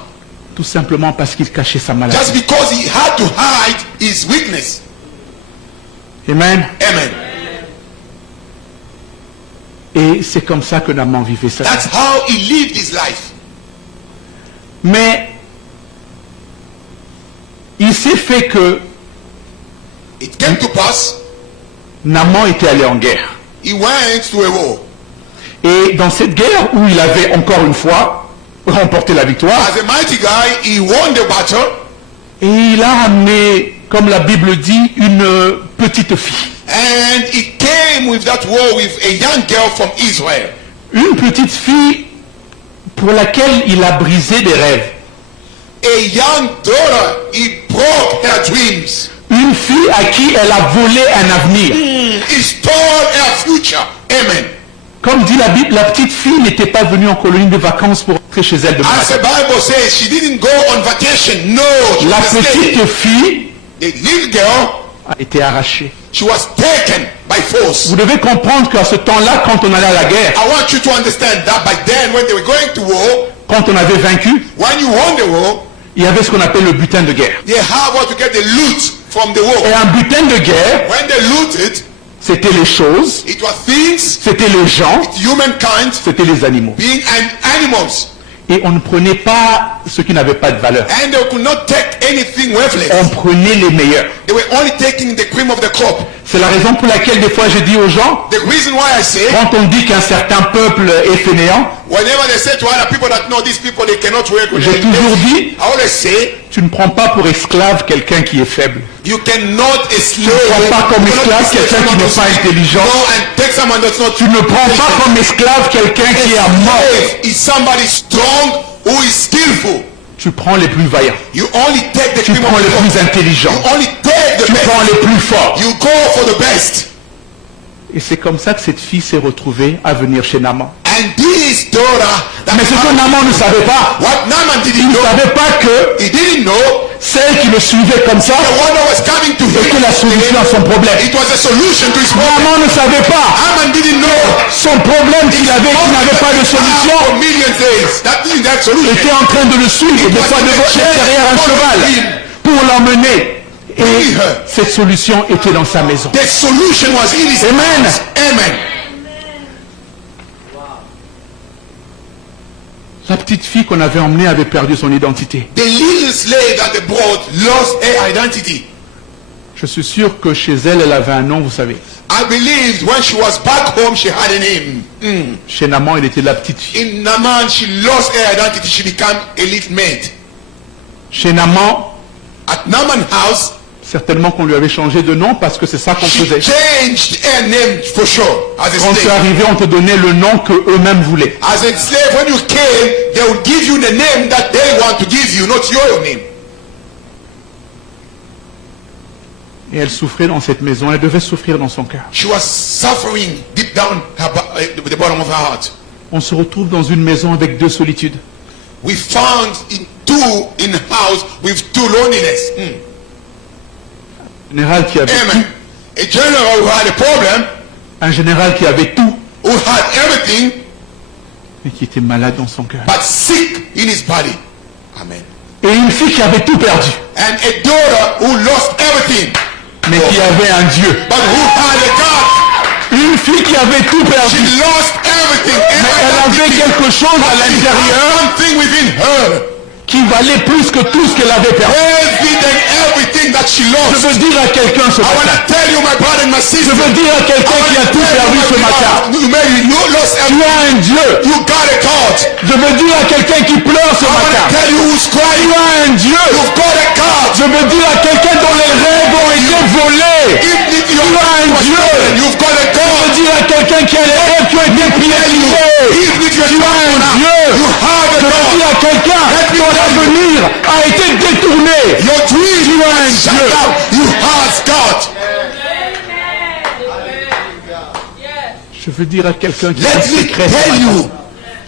Tout simplement parce qu'il cachait sa maladie. Just because he had to hide his weakness. Amen. Amen. Et c'est comme ça que Naaman vivait sa vie. That's how he lived his life. Mais il s'est fait que It came to pass, Naaman était allé en guerre. he went to a war. Et dans cette guerre où il avait encore une fois remporté la victoire, As a mighty guy, he won the battle, et il a amené, comme la Bible dit, une petite fille. and he came with that war with a young girl from Israel. Une petite fille pour laquelle il a brisé des rêves. A young daughter, he broke her dreams. Une fille à qui elle a volé un avenir. He stole her future. Amen. Comme dit la Bible, la petite fille n'était pas venue en colonie de vacances pour rentrer chez elle de As the malade. Bible says, she didn't go on vacation. No, she La was petite staying. fille The little girl a été arrachée. She was taken by force. Vous devez comprendre qu'à ce temps-là, quand on allait à la guerre, I want you to understand that by then, when they were going to war, quand on avait vaincu, when you won the war, il y avait ce qu'on appelle le butin de guerre. they have what to get the loot from the war. Et un butin de guerre, When they looted, c'était les choses, it was things, c'était les gens, humankind, c'était les animaux. being animals. Et on ne prenait pas ce qui n'avait pas de valeur. And they could not take anything worthless. On prenait les meilleurs. They were only taking the cream of the crop. C'est la raison pour laquelle des fois je dis aux gens, The reason why I say, quand on dit qu'un certain peuple est fainéant, whenever they say to other people that know these people, they cannot work with j'ai them, toujours dit, I always say, tu ne prends pas pour esclave quelqu'un qui est faible. you cannot Tu ne prends pas comme esclave quelqu'un qui n'est pas intelligent. No, and take someone that's not. Tu ne prends pas comme esclave quelqu'un qui est à mort. Is somebody strong who is skillful. Tu prends les plus vaillants. You only take the Tu cream of prends les the plus crop. intelligents. You only take the Tu prends best. les plus forts. You go for the best. Et c'est comme ça que cette fille s'est retrouvée à venir chez Naaman. And this daughter, that Mais ce que Naaman ne savait pas, what Naaman il didn't ne know, savait pas que he didn't know celle qui le suivait comme ça the one that was coming to était la solution à him. son problème. It was a solution to his problem. Naaman ne savait pas Naaman didn't know. son problème qu'il avait, qui n'avait pas de solution, For millions days, that is that solution. était en train de le suivre, des fois derrière un cheval, pour l'emmener. Et cette solution était dans sa maison. The solution was in his Amen. house. Amen. La petite fille qu'on avait emmenée avait perdu son identité. The little slave that they brought lost her identity. Je suis sûr que chez elle, elle avait un nom, vous savez. I believed when she was back home, she had a name. Chez Naaman, elle était la petite fille. In Naaman, she lost her identity. She became a little maid. Chez Naaman, At Naaman's house, certainement qu'on lui avait changé de nom parce que c'est ça qu'on she faisait. changed her name for sure. As a Quand tu es slave. arrivé, on te donnait le nom que eux-mêmes voulaient. As a slave, when you came, they would give you the name that they want to give you, not your name. Et elle souffrait dans cette maison, elle devait souffrir dans son cœur. She was suffering deep down the bottom of her heart. On se retrouve dans une maison avec deux solitudes. We found in house with two loneliness. Un général qui avait Amen. tout, A general who had a problem, un général qui avait tout, who had everything, mais qui était malade dans son cœur. but sick in his body. Amen. Et une fille qui avait tout perdu, And a daughter who lost everything, mais qui avait un Dieu. but who had a God. Une fille qui avait tout She perdu, lost everything. mais elle avait quelque chose à l'intérieur Something within her. qui valait plus que tout ce qu'elle avait perdu. Everything that she Je lost. veux dire à quelqu'un ce I want matin, to tell you, my brother and my je sister. veux dire à quelqu'un qui a tout perdu ce matin, You lost tu everything. as un Dieu. You got a God. Je veux dire à quelqu'un qui pleure ce I want matin, to tell you who's tu crying. as un Dieu. You've got a God. Je veux dire à quelqu'un dont les rêves ont été volés. Even if Tu as un Dieu. you've got a Je veux God. dire à quelqu'un qui a les rêves qui ont été piétinés. Even if you're Tu as un not, Dieu. you have a Je veux dire God. à quelqu'un dont l'avenir a été détourné. Your dream, Tu as un shut Dieu. up. You have God. Je veux dire à quelqu'un qui a un Let me secret ce tell matin. you.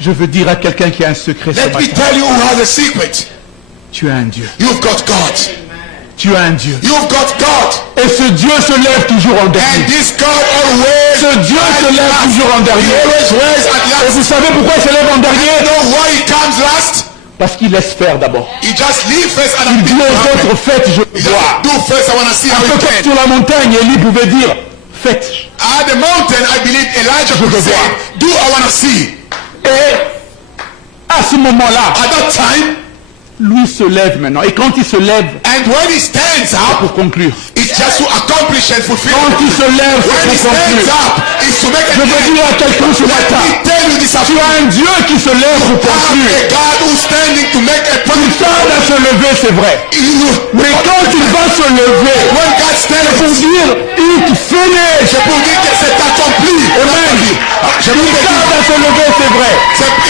Je veux dire à quelqu'un qui a un secret ce Let me matin. tell you who has a secret. Tu as un Dieu. You've got God. Tu as un Dieu. You've got God. Et ce Dieu se lève toujours en And dernier. this God always Ce Dieu se lève toujours en He dernier. always wears at Et last. vous savez pourquoi il se lève en You dernier? know why he comes last? Parce qu'il laisse faire d'abord. He just leaves first and Il dit aux autres, faites, je He veux voir. just do first. I want to see Un how peu he comme can. sur la montagne, Élie pouvait dire, faites. At the mountain, I believe Elijah could veux say, voir. do I want to see. Et à ce moment-là, At that time, lui se lève maintenant. Et quand il se lève, and when he stands up, pour conclure, it's just to accomplish and fulfill. quand il se lève, When he c'est pour stands conclure. up, it's to make a Je veux dire à quelqu'un ce Let matin, me tell you this tu as afternoon. un Dieu qui se lève pour Have conclure. a God who's standing to make a Il point. tarde à se lever, c'est vrai. Mais quand il va se lever, When God pour stands, dire, it finished. c'est pour dire que c'est accompli. Amen. Je vous Il le tarde dis. à se lever, c'est vrai.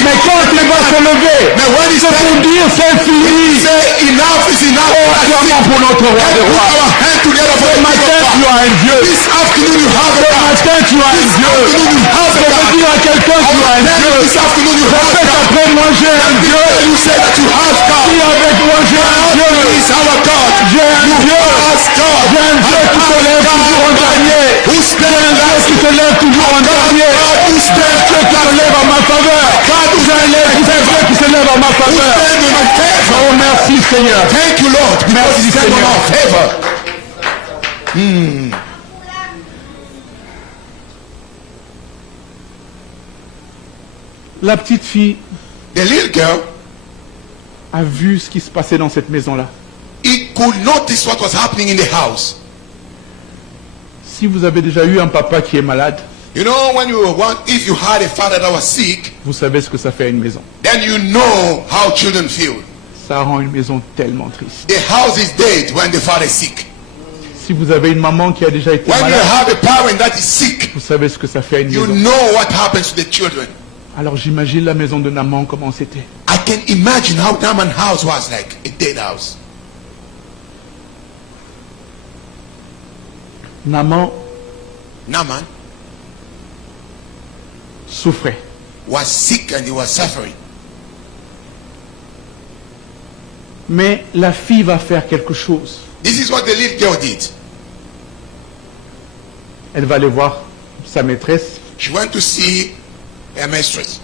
Mais quand il va se lever, Mais when he c'est pour stands, dire, c'est fini. say enough is enough. Oh, acclamons pour notre roi Let's des put rois. our hands together for Ce the King matin, of tu God. as un Dieu. This afternoon you have a Ce God. matin, tu as un This Dieu. afternoon you have Je a veux God. dire à quelqu'un, tu as un Dieu. This afternoon you have a Répète God. après moi, j'ai un Dieu. You say that you have God. Dis avec moi, j'ai un Dieu. Is our God. J'ai un Dieu. Ask God. J'ai un Dieu qui se faveur. stand in my favor. Oh, merci Seigneur. Thank you, Lord, because Merci, you stand in Seigneur. our favor. La petite fille The little girl, a vu ce qui se passait dans cette maison-là. he could notice what was happening in the house. Si vous avez déjà eu un papa qui est malade, You know, when you want, if you had a father that was sick, vous savez ce que ça fait à une maison. then you know how children feel. Ça rend une maison tellement triste. The house is dead when the father is sick. Si vous avez une maman qui a déjà été When you malade, have a parent that is sick, vous savez ce que ça fait à une you maison. know what happens to the children. Alors j'imagine la maison de Naaman comment c'était. I can imagine how Naaman's house was like, a dead house. Naaman Naaman souffrait. was sick and he was suffering. Mais la fille va faire quelque chose. This is what the little girl did. Elle va aller voir sa maîtresse She went to see her mistress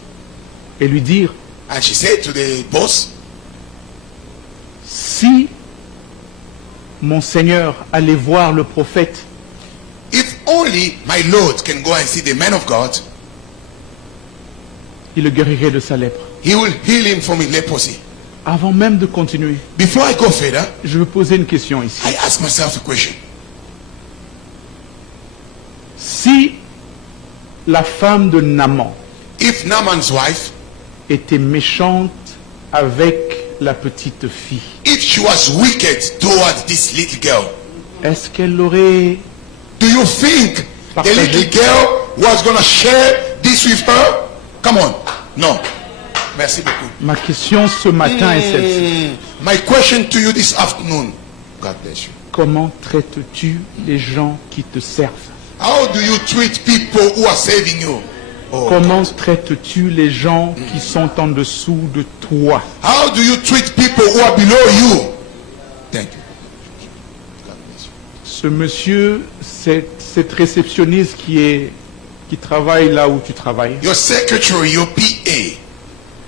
et lui dire, and she said to the boss, si mon Seigneur allait voir le prophète, if only my Lord can go and see the man of God, il le guérirait de sa lèpre. he will heal him from his leprosy. Avant même de continuer, Before I go further, je veux poser une question ici. I ask myself a question. Si la femme de Naaman If Naaman's wife, était méchante avec la petite fille, if she was wicked towards this little girl, est-ce qu'elle l'aurait... do you think the Partagé. little girl was going to share this with her? Come on. No. Merci beaucoup. Ma question ce matin est celle-ci. My question to you this afternoon. God bless you. Comment traites-tu les gens qui te servent? How do you treat people who are saving you? Oh. Comment traites-tu les gens qui sont en dessous de toi? How do you treat people who are below you? Thank you. God bless you. Ce monsieur, cette réceptionniste qui travaille là où tu travailles, Your secretary, your PA,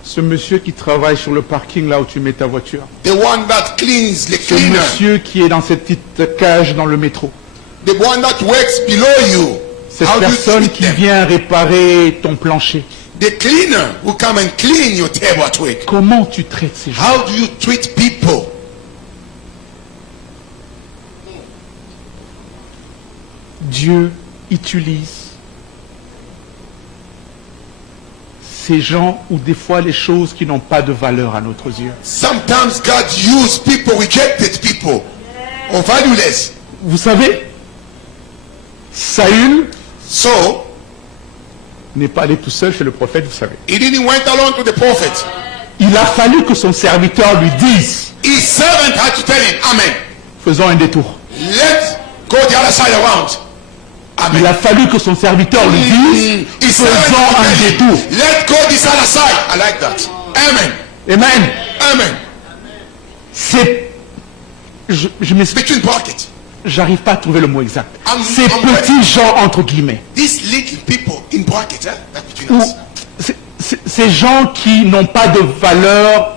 ce monsieur qui travaille sur le parking là où tu mets ta voiture, the one that cleans, the ce cleaner, monsieur qui est dans cette petite cage dans le métro, the one that works below you. cette How do you personne treat qui them? vient réparer ton plancher, The cleaner who come and clean your table at work. comment tu traites ces gens? How do you treat people? Dieu utilise ces gens ou des fois les choses qui n'ont pas de valeur à notre yeux. Sometimes God uses people, rejected people, or valueless. Vous savez, Saül So, n'est pas allé tout seul chez le prophète, vous savez. he didn't went along to the prophet. Il a fallu que son serviteur lui dise, His servant had to tell him, Amen. faisons un détour. Let's go the other side around. Il Amen. a fallu que son serviteur lui dise, His servant faisons had to un tell him, détour. let's go this other side. I like that. Amen. Amen. Amen. C'est... Je m'explique, Between brackets. j'arrive pas à trouver le mot exact. Ces I'm petits gens, entre guillemets, These little people in brackets, that's between ou us. ces gens qui n'ont pas de valeur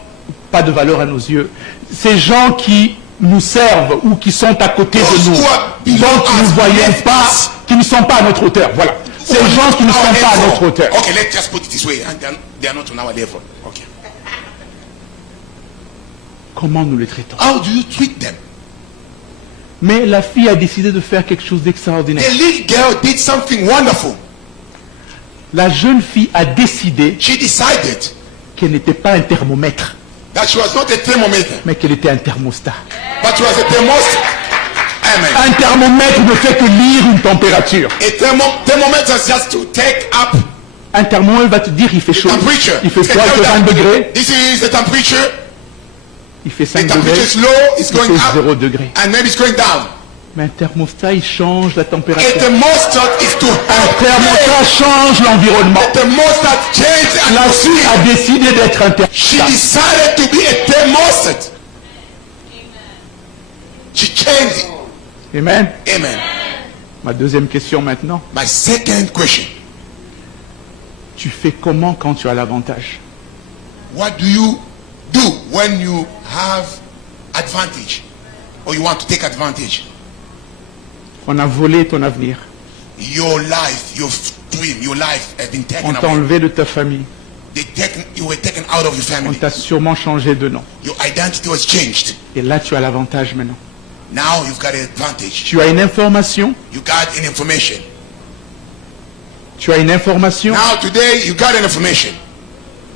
à nos yeux, ces gens qui nous servent ou qui sont à côté Those de nous, who are below dont nous ne us, voyons left pas, us. qui ne sont pas à notre hauteur. Voilà. Ces gens qui ne Our sont pas à level. notre hauteur. Okay, let's just put it this way. And they are not on our level. Okay. Comment nous les traitons? How do you treat them? Mais la fille a décidé de faire quelque chose d'extraordinaire. The little girl did something wonderful. La jeune fille a décidé She decided qu'elle n'était pas un thermomètre, that she was not a thermometer, mais qu'elle était un thermostat. but she was a thermostat. Amen. Un thermomètre ne fait que lire une température. A thermometer is just to take up Un thermomètre va te dire il fait chaud, temperature. il fait It can froid, il tell fait 20 that degrés, this is the temperature. il fait The 5 temperature degrés, is low, it's il going fait 0 up, degrés. and maybe it's going down. Mais un thermostat, il change la A température. thermostat is to Un thermostat change l'environnement. A thermostat changes La fille a atmosphere. décidé d'être un She thermostat. decided to be a thermostat. She changed it. Amen. Amen. Ma deuxième question maintenant. My second question. Tu fais comment quand tu as l'avantage? What do you do when you have advantage or you want to take advantage? On a volé ton avenir. Your life, your dream, your life has been taken On t'a away. enlevé de ta famille. You were taken out of your On family. t'a sûrement changé de nom. Your identity was changed. Et là, tu as l'avantage maintenant. Now you've got an advantage. Tu as une information. You got an information. Tu as une information Now today you got an information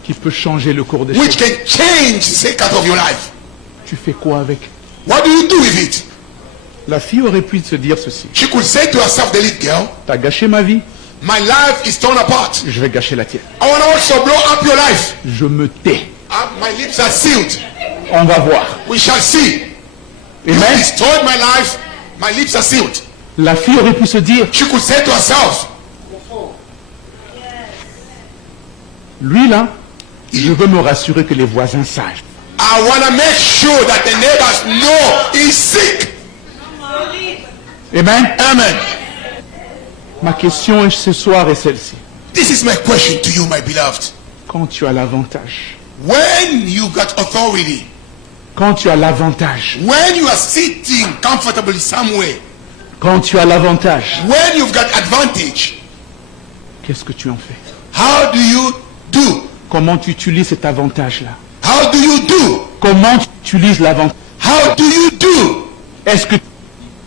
qui peut changer le cours des which choses. can change the secret of your life. Tu fais quoi avec? What do you do with it? La fille aurait pu se dire ceci. She could say to herself, the little girl, T'as gâché ma vie, my life is torn apart. je vais gâcher la tienne. I want to also blow up your life. Je me tais. My lips are sealed. On va voir. We shall see. You Amen. destroyed my life. My lips are sealed. La fille aurait pu se dire, She could say to herself, lui là, je veux me rassurer que les voisins savent. I want to make sure that the neighbors know he's sick. Amen. Amen. Ma question ce soir est celle-ci. This is my question to you, my beloved. Quand tu as l'avantage, When you got authority, quand tu as l'avantage, when you are sitting comfortably somewhere, quand tu as l'avantage, when you've got advantage, qu'est-ce que tu en fais? how do you do? Comment tu utilises cet avantage-là? How do you do? Comment tu utilises l'avantage? How do you do? Est-ce que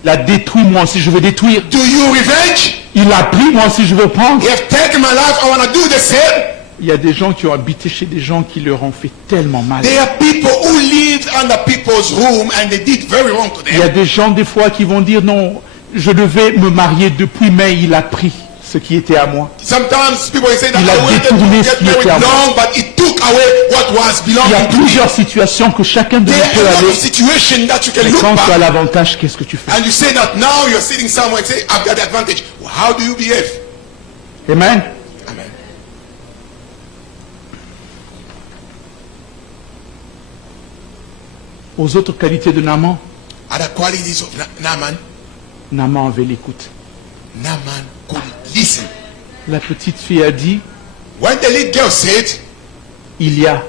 la détruit, moi aussi je veux détruire? Do you revenge? Il a pris, moi aussi je veux prendre. You have taken my life, I want to do the same. Il y a des gens qui ont habité chez des gens qui leur ont fait tellement mal. There are people who lived under people's room and they did very wrong to Il y a them. des gens des fois qui vont dire non, je devais me marier depuis, mais il a pris ce qui était à moi. Sometimes people say that Il a I wanted détourné to ce get qui married était à moi. long, but it took away what was Il y a belonging to me. plusieurs situations que chacun de nous There peut are a lot aller. of situations that you can Mais look quand tu as back l'avantage, qu'est-ce que tu fais? and you say that now you're sitting somewhere and say, I've got the advantage. Well, how do you behave? Amen. Amen. Aux autres qualités de Naaman, Other qualities of Naaman, Naaman avait l'écoute. Naaman could listen. La petite fille a dit, When the little girl said, il y a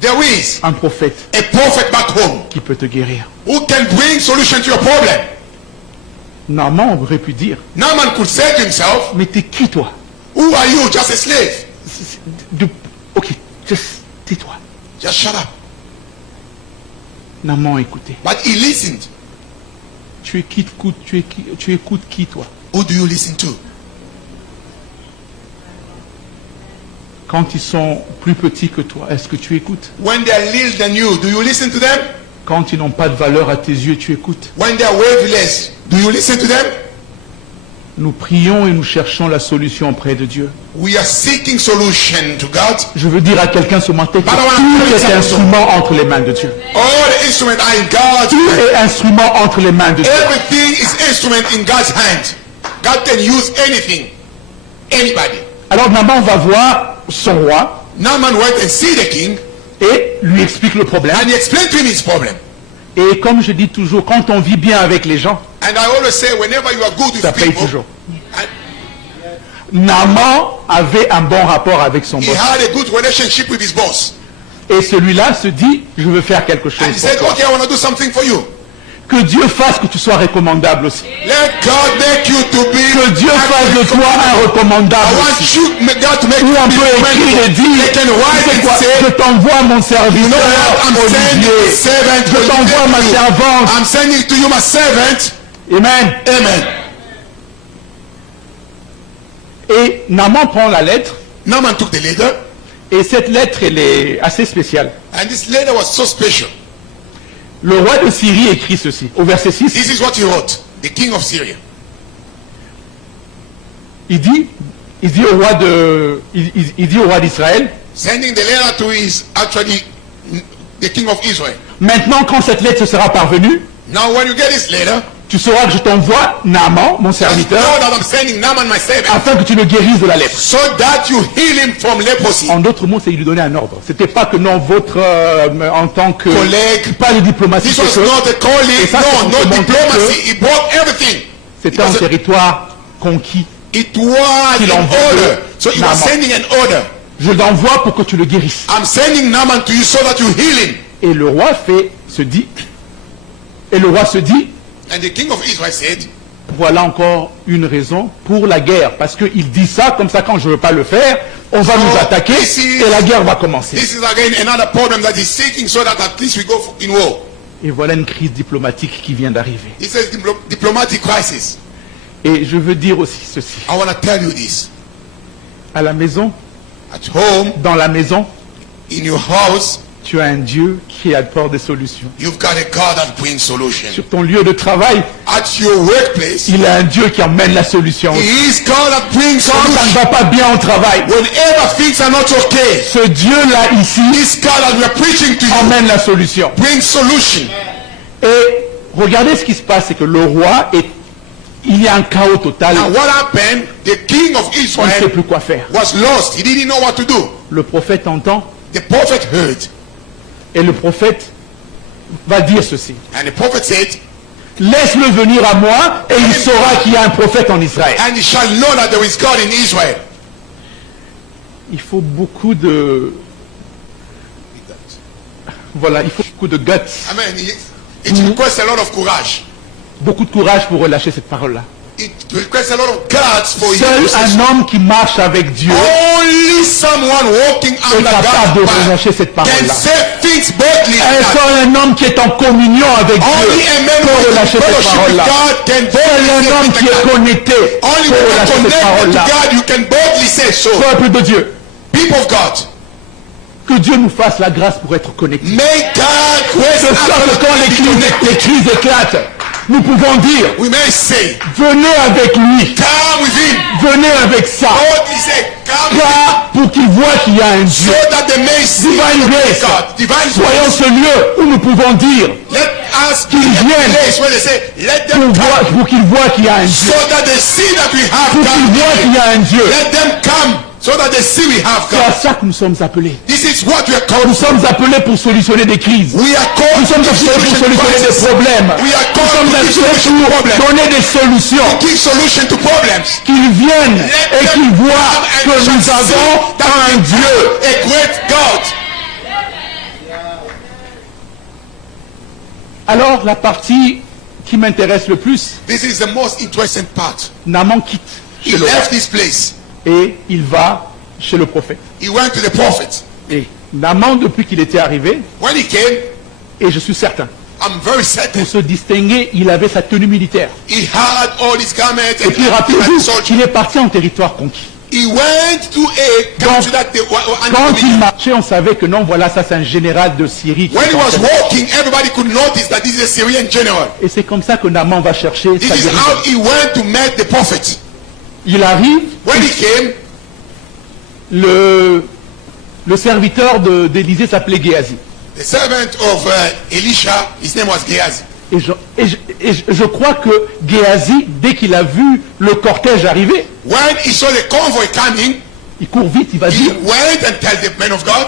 there is un prophète a prophet back home qui peut te guérir. who can bring solution to your problem. Naaman aurait pu dire, Naaman could say to himself, mais t'es qui toi? who are you? Just a slave. Ok, just tais-toi. Just shut up. Naaman écoutait. But he listened. Tu écoutes qui toi? Who do you listen to? Quand ils sont plus petits que toi, est-ce que tu écoutes? When they are little than you, do you listen to them? Quand ils n'ont pas de valeur à tes yeux, tu écoutes? When they are worthless, do you listen to them? Nous prions et nous cherchons la solution auprès de Dieu. We are seeking solution to God. Je veux dire à quelqu'un ce matin que But I wanna tout tell est you instrument entre les mains de Dieu. All the instruments are in God's Tout hand. est instrument entre les mains de Dieu. Everything is instrument in God's hand. God can use anything. Anybody. Alors Naaman va voir son roi Naaman went and see the king et lui explique le problème. and he explained to him his problem. Et comme je dis toujours, quand on vit bien avec les gens, And I always say, whenever you are good with ça paye people, toujours. and Naaman avait un bon rapport avec son he boss. had a good relationship with his boss. Et celui-là se dit, je veux faire quelque chose And he pour said, toi. okay, I want to do something for you. Que Dieu fasse que tu sois recommandable aussi. Let God make you to be. Que Dieu fasse de toi un I recommandable want aussi. you, God to make Où you on be peut écrire et recommendable. dire, They can tu write sais and quoi, say, je t'envoie mon you know serviteur what, I'm sending Olivier. the servant Je t'envoie ma to you. servante. I'm sending to you my servant. Amen. Amen. Et Naaman prend la lettre. Naaman took the letter, Et cette lettre, elle est assez spéciale. and this letter was so special. Le roi de Syrie écrit ceci, au verset 6. This is what he wrote. The king of Syria. Il dit au roi d'Israël, Sending the letter to his, actually, the king of Israel. maintenant quand cette lettre sera parvenue, Now when you get this letter, tu sauras que je t'envoie Naaman, mon just know serviteur, that I'm sending Naaman my servant, afin que tu le guérisses de la lèpre. so that you heal him from leprosy. En d'autres mots, c'est lui donner un ordre. C'était pas que non, votre, en tant que, Collègue. pas de diplomatie, This c'est was que not a colleague, Et ça, no, c'est no pour montrer diplomacy. He brought everything. c'était un territoire conquis. It was Qu'il an envoie order. So he was Naaman. sending an order. je l'envoie pour que tu le guérisses. I'm sending Naaman to you so that you heal him. Et le roi se dit, And the king of Israel said, voilà encore une raison pour la guerre. Parce qu'il dit ça, comme ça quand je ne veux pas le faire, on va nous attaquer et la guerre va commencer. this is again another problem that he's seeking so that at least we go in war. Et voilà une crise diplomatique qui vient d'arriver. He says diplomatic crisis. Et je veux dire aussi ceci. I want to tell you this. À la maison, At home, dans la maison, in your house, tu as un Dieu qui apporte des solutions. you've got a God that brings solution. Sur ton lieu de travail, At your workplace, il a un Dieu qui emmène la solution. He is God that brings Quand ça ne solution. va pas bien au travail, Whenever things are not okay, ce Dieu-là ici this God that we are preaching to you emmène la solution. brings solution. Et regardez ce qui se passe, c'est que le roi il y a un chaos total. And what happened? The king of On ne sait Israel plus quoi faire. was lost. He didn't know what to do. Le prophète entend The prophet heard, et le prophète va dire ceci. and the prophet said, Laisse-le venir à moi et il saura qu'il y a un prophète en Israël. and he shall know that there is God in Israel. Il faut beaucoup de... Voilà, il faut beaucoup de guts, Amen. It requires a lot of courage. beaucoup de courage pour relâcher cette parole-là. It requires a lot of guts for you. Seul un homme qui marche avec Dieu Only someone walking est under capable de God's path relâcher cette can parole-là. say things boldly like that. Seul un homme qui est en communion avec Only Dieu a man peut who relâcher has cette fellowship with parole-là. God can Seul boldly un say homme things qui like est that. connecté Only peut when you are relâcher cette connected to parole-là. God, you can boldly say so. Peuple de Dieu, People of God, que Dieu nous fasse la grâce pour être connectés. may God grace De sorte que quand les crises éclatent, nous pouvons dire, we may say, venez avec lui, come with him. venez avec ça, Boldly say, come with him. car pour qu'il voit qu'il y a un Dieu. So that they may see Divine grace. God. Divine Soyons grace. ce lieu où nous pouvons dire, Let us be Qu'ils a viennent. place where they say, let them come. pour qu'il voit qu'il y a un Dieu, So that they see that we have pour qu'il voit qu'il y God. a un Dieu. Let them come. So that they see we have C'est à God. ça que nous sommes appelés. This is what we are called Nous for. sommes appelés pour solutionner des crises. We are called Nous sommes to appelés pour solution solutionner des crisis. problèmes. We are Nous called sommes to give appelés solution to pour problems. donner des solutions. Give solution to problems. Qu'ils viennent et qu'ils voient que nous avons un Dieu. A great God. Alors la partie qui m'intéresse le plus, This is the most interesting part. Naaman quitte He chez le roi left this place. et il va chez le prophète. He went to the prophet. Et Naaman, depuis qu'il était arrivé, When he came, et je suis certain, I'm very certain pour se distinguer, il avait sa tenue militaire. he had all his garments Et puis and rappelez-vous soldier. qu'il est parti en territoire conquis. He went to a country that they were Quand il under. marchait, on savait que non, voilà, ça c'est un général de Syrie. qui When est he en was train de- walking, everybody could notice that this is a Syrian general. Et c'est comme ça que Naaman va chercher This sa is guérison. how he went to meet the prophet. Il arrive, When he came, le serviteur d'Élisée s'appelait Géasi. the servant of Elisha, his name was Gehazi. Et je crois que Géasi, dès qu'il a vu le cortège arriver, When he saw the convoy coming, il court vite, il va he dire, went and told the man of God,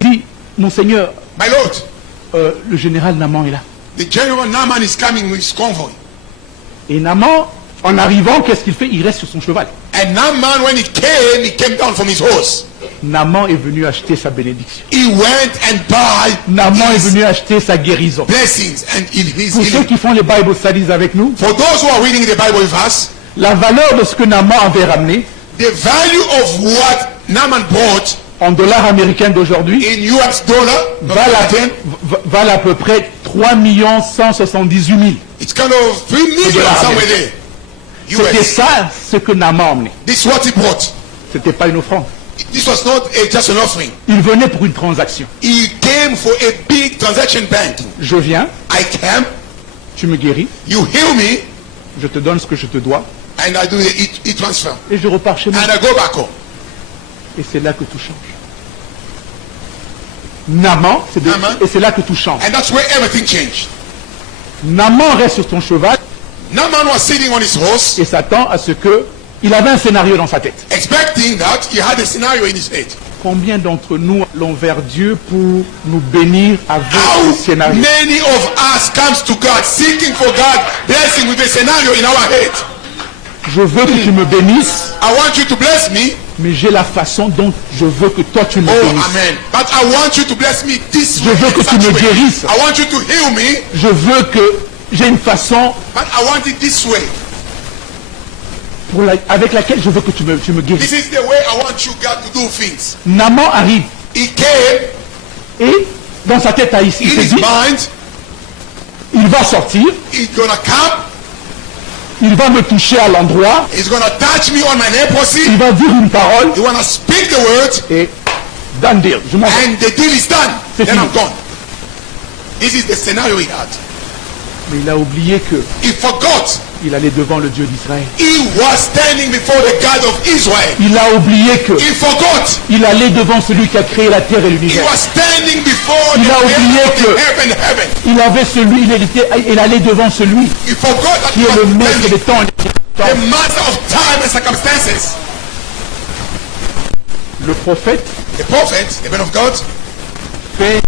il dit, mon Seigneur, my Lord, le général Naaman est là. the general Naaman is coming with his convoy. Et Naaman, en arrivant, qu'est-ce qu'il fait? Il reste sur son cheval. And Naaman, when he came down from his horse. Naaman est venu acheter sa bénédiction. He went and bought Naaman est his venu acheter sa guérison. blessings and his Pour ceux healing. qui font les Bible Studies avec nous, For those who are reading the Bible with us, la valeur de ce que Naaman avait ramené, the value of what Naaman brought en dollars américains d'aujourd'hui, in US dollar, valent à peu près 3 178 000. it's kind of 3 million dollars somewhere there. C'était US. ça ce que Naaman a emmené. This is what he brought. C'était pas une offrande. This was not just an offering. Il venait pour une transaction. He came for a big transaction banking. Je viens, I came, tu me guéris, you heal me, je te donne ce que je te dois, and I do the e-transfer. et je repars chez moi. And I go back home. Et c'est là que tout change. Naaman, Naaman. et c'est là que tout change. And that's where everything changed. Naaman reste sur son cheval Naaman was sitting on his horse, et s'attend à ce que... Il avait un scénario dans sa tête. expecting that he had a scenario in his head. Combien d'entre nous allons vers Dieu pour nous bénir avec How ce scénario? many of us comes to God seeking for God blessing with a scenario in our head? Je veux que tu me bénisses, I want you to bless me, Mais j'ai la façon dont je veux que toi tu me Oh, guérisses. amen. But I want you to bless me this Je way. veux que such tu me way. guérisses. I want you to heal me, Je veux que j'ai une façon but I want it this way. avec laquelle je veux que tu me guérisses. This is the way I want you, God, to do things. Naaman arrive He came et dans sa tête à ici, il in se his dit, mind. il va sortir, He's gonna come. il va me toucher à l'endroit, He's gonna touch me on my leprosy. il va dire une parole He wanna speak the word, et done deal. Je m'en vais. and the deal is done. C'est Then fini. I'm gone. This is the scenario he had. Mais il a oublié que He forgot. il allait devant le Dieu d'Israël. He was standing before the God of Israel. Il a oublié que He forgot. il allait devant celui qui a créé la terre et He l'univers. was standing before Il the a oublié creator of que- the heaven. Il avait celui, il allait devant celui He forgot that qui he est le was maître standing des temps et des temps. the master of time and circumstances. Le prophète The prophet, the man of God, fait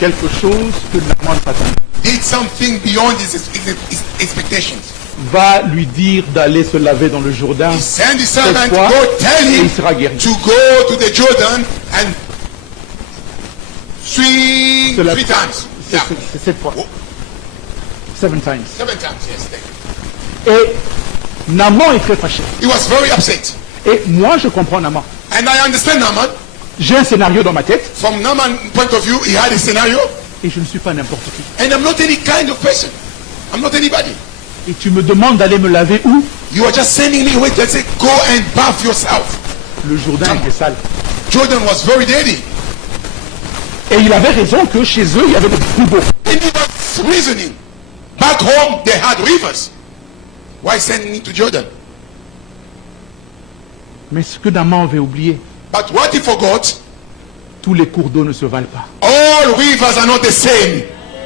quelque chose que Naaman s'attendait. did something beyond his expectations. Va lui dire d'aller se laver dans le Jourdain He sent his cette servant to fois go tell et him il sera guéri. to go to the Jordan and swim Cela- 3 times. C'est Yeah. c'est cette fois. Oh. 7 times. 7 times, yes, thank you. Et Naaman est très fâché. He was very upset. Et moi, je comprends Naaman. And I understand Naaman. J'ai un scénario dans ma tête From Naaman's point of view, he had a scenario. et je ne suis pas n'importe qui. And I'm not any kind of person. I'm not anybody. Et tu me demandes d'aller me laver où? You are just sending me away to say, go and bath yourself. Le Jourdain était sale. Jordan was very dirty. Et il avait raison que chez eux, il y avait des plus beaux. And he was reasoning. Back home, they had rivers. Why sending me to Jordan? Mais ce que Naaman avait oublié, But what he forgot, tous les cours d'eau ne se valent pas. all rivers are not the same.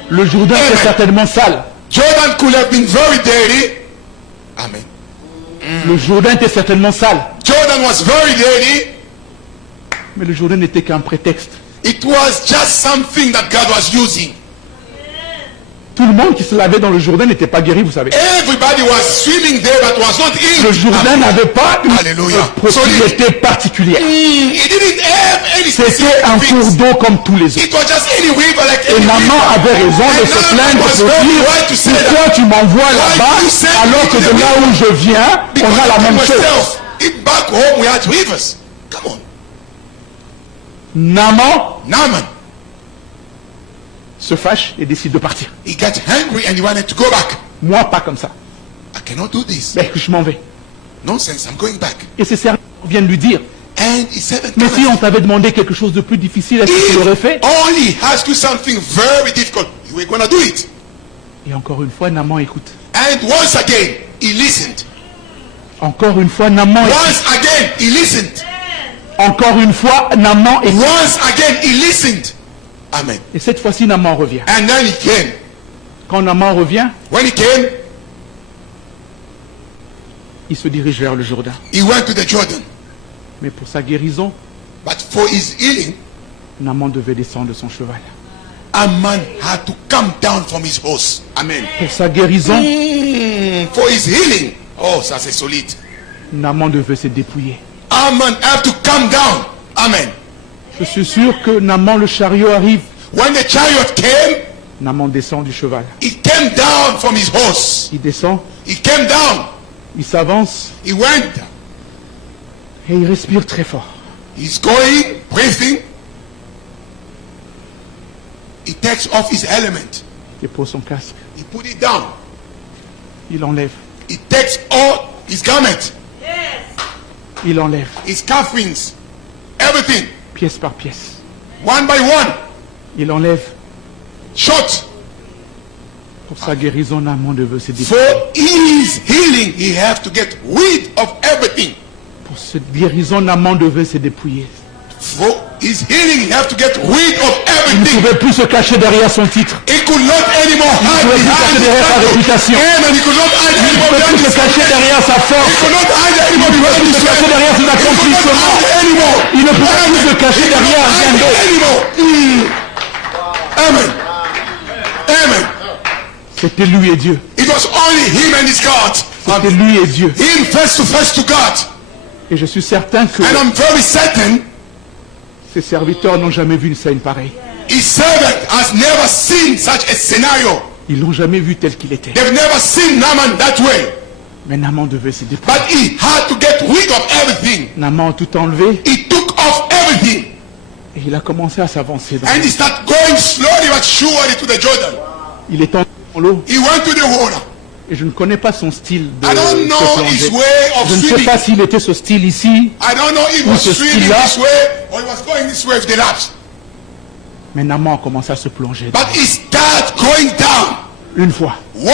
Le Jourdain Amen. était certainement sale. Jordan could have been very dirty. Amen. Le Jourdain était certainement sale. Jordan was very dirty. Mais le Jourdain n'était qu'un prétexte. It was just something that God was using. Tout le monde qui se lavait dans le Jourdain n'était pas guéri, vous savez. Everybody was swimming there but was not Le in. Jourdain n'avait pas une Alléluia. propriété particulière. He didn't have any C'était specific un cours things. d'eau comme tous les autres. It was just any river like Et any Naaman river. avait raison de And se Naaman plaindre was pour very dire right to say pourquoi that. tu m'envoies là-bas you send alors me que to de the là où je viens, Because on a la I même told chose. myself, if back home we had rivers. Come on. Naaman, se fâche et décide de partir. he got hungry and he wanted to go back. Moi, pas comme ça. I cannot do this. Mais je m'en vais. Nonsense, I'm going back. Et ses serviteurs viennent lui dire, And he said, mais si on t'avait demandé quelque chose de plus difficile, est-ce que tu l'aurais fait? only asked you something very difficult, you were going to do it. Et encore une fois, Naaman écoute. And once again, he listened. Encore une fois, Naaman écoute. Once again, he listened. Encore une fois, Naaman écoute. Once again, he listened. Amen. Et cette fois-ci, Naaman revient. And then he came. Quand Naaman revient, When he came, il se dirige vers le Jourdain. he went to the Jordan. Mais pour sa guérison, But for his healing, Naaman devait descendre de son cheval. a man had to come down from his horse. Amen. Pour sa guérison, For his healing, oh, ça c'est solide. Naaman devait se dépouiller. A man had to come down. Amen. Je suis sûr que Naaman, le chariot arrive. When the chariot came, Naaman descend du cheval. he came down from his horse. Il descend, He came down. il s'avance He went. et il respire très fort. He's going, breathing. He takes off his element. Il pose son casque. He put it down. Il enlève. He takes all his garment, Il enlève. his cufflinks, everything, Pièce par pièce. one by one. Il enlève. Short. Pour sa guérison, Naaman devait se For dépouiller. his healing, he has to get rid of everything. Pour cette guérison, Naaman devait se dépouiller. For his healing, he has to get rid of Il ne everything. pouvait plus se cacher derrière son titre. He could not anymore hide pouvait plus behind cacher his derrière sa title. réputation. Amen. He could not hide Il ne anymore pouvait behind plus his se cacher title. derrière sa He force. could not hide anymore Il ne behind pouvait plus his se cacher strength. derrière ses He could not accomplissements. hide anymore. Il ne pouvait plus se cacher derrière rien Hide d'autre. anymore. Amen. Amen. C'était lui et Dieu. It was only him and his God. C'était lui et Dieu. Him face to God. Et je suis certain que And I'm very certain ses serviteurs n'ont jamais vu une scène pareille. his servant has never seen such a scenario. Ils l'ont jamais vu tel qu'il était. They've never seen Naaman that way. Mais Naaman devait se dépouiller. But he had to get rid of everything. Naaman a tout enlevé He took off everything. et il a commencé à s'avancer. And he started going slowly but surely to the Jordan. Il est entré dans l'eau He went to the water. et je ne connais pas son style de I don't know se his plonger. way of Je ne sais swimming. pas s'il était ce style ici, I don't know if he Ou was ce swimming style-là. this way or he was going this way with the laps. mais Naaman a commencé à se plonger. But he started going down. Une fois, 1,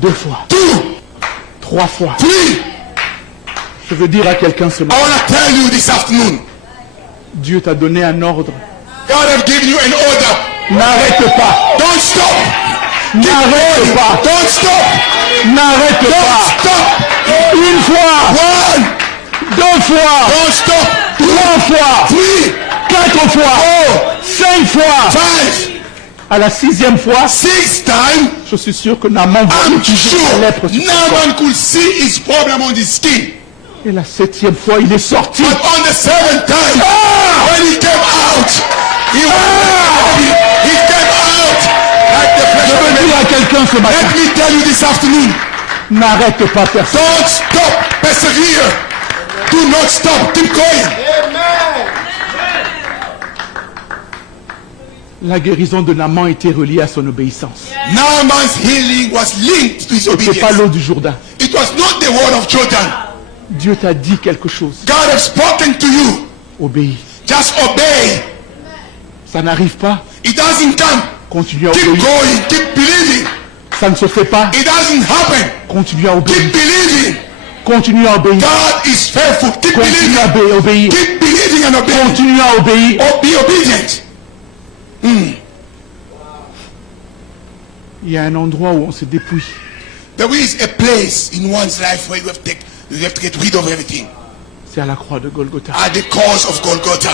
2 fois, 2, 3 fois. 3. Je veux dire à quelqu'un ce I matin, want to tell you this afternoon. Dieu t'a donné un ordre. God has given you an order. N'arrête pas, Don't stop. n'arrête pas, Don't stop. n'arrête Don't pas. stop. Une fois, 1. 2 fois, Don't stop. 3 fois, 3. 4 fois, 5 fois. 5. À la 6e fois, 6 times. je suis sûr que Naaman va I'm utiliser la sure lèpre sur son corps. Naaman could see his problem on his skin. Et la 7e fois, il est sorti. But on the 7th time, when he came out, he came out like the flesh Je of veux a dire man. à quelqu'un ce matin, Let me tell you this afternoon, n'arrête pas personne. don't stop, persevere. Do not stop, keep going. La guérison de Naaman était reliée à son obéissance. Naaman's healing was linked to his Ce n'est pas obedience. l'eau du Jourdain. It was not the word of Jordan. Dieu t'a dit quelque chose. God has spoken to you. Obéis. Just obey. Ça n'arrive pas. It doesn't come. Continue à Keep obéir. going, keep believing. Ça ne se fait pas. It doesn't happen. Continue à obéir. Keep believing. Continue à obéir. God is faithful. Keep Continue believing. à obéir. Keep believing and obeying. Continue à obéir. Or be obedient. Il y a un endroit où on se dépouille. There is a place in one's life where you have to get rid of everything. C'est à la croix de Golgotha. At the cause of Golgotha.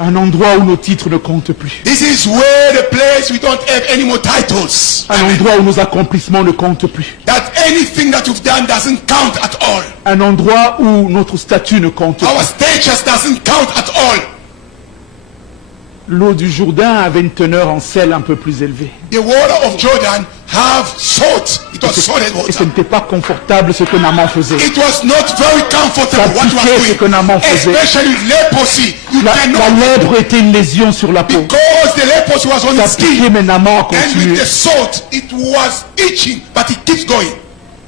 Un endroit où nos titres ne comptent plus. This is where the place we don't have any more titles. Un endroit où nos accomplissements ne comptent plus. That anything that you've done doesn't count at all. Un endroit où notre statut ne compte Our pas. status doesn't count at all. L'eau du Jourdain avait une teneur en sel un peu plus élevée. The water of Jordan have salt. It was salted Et ce water. n'était pas confortable ce que Naaman faisait. It was not very comfortable what you piquait were ce que doing. Naaman faisait. Especially with leprosy. You La cannot. lèpre était une lésion sur la peau. Because the leprosy was on Ça his skin. piquait, mais Naaman a And continué. with the salt, it was itching, but it keeps going.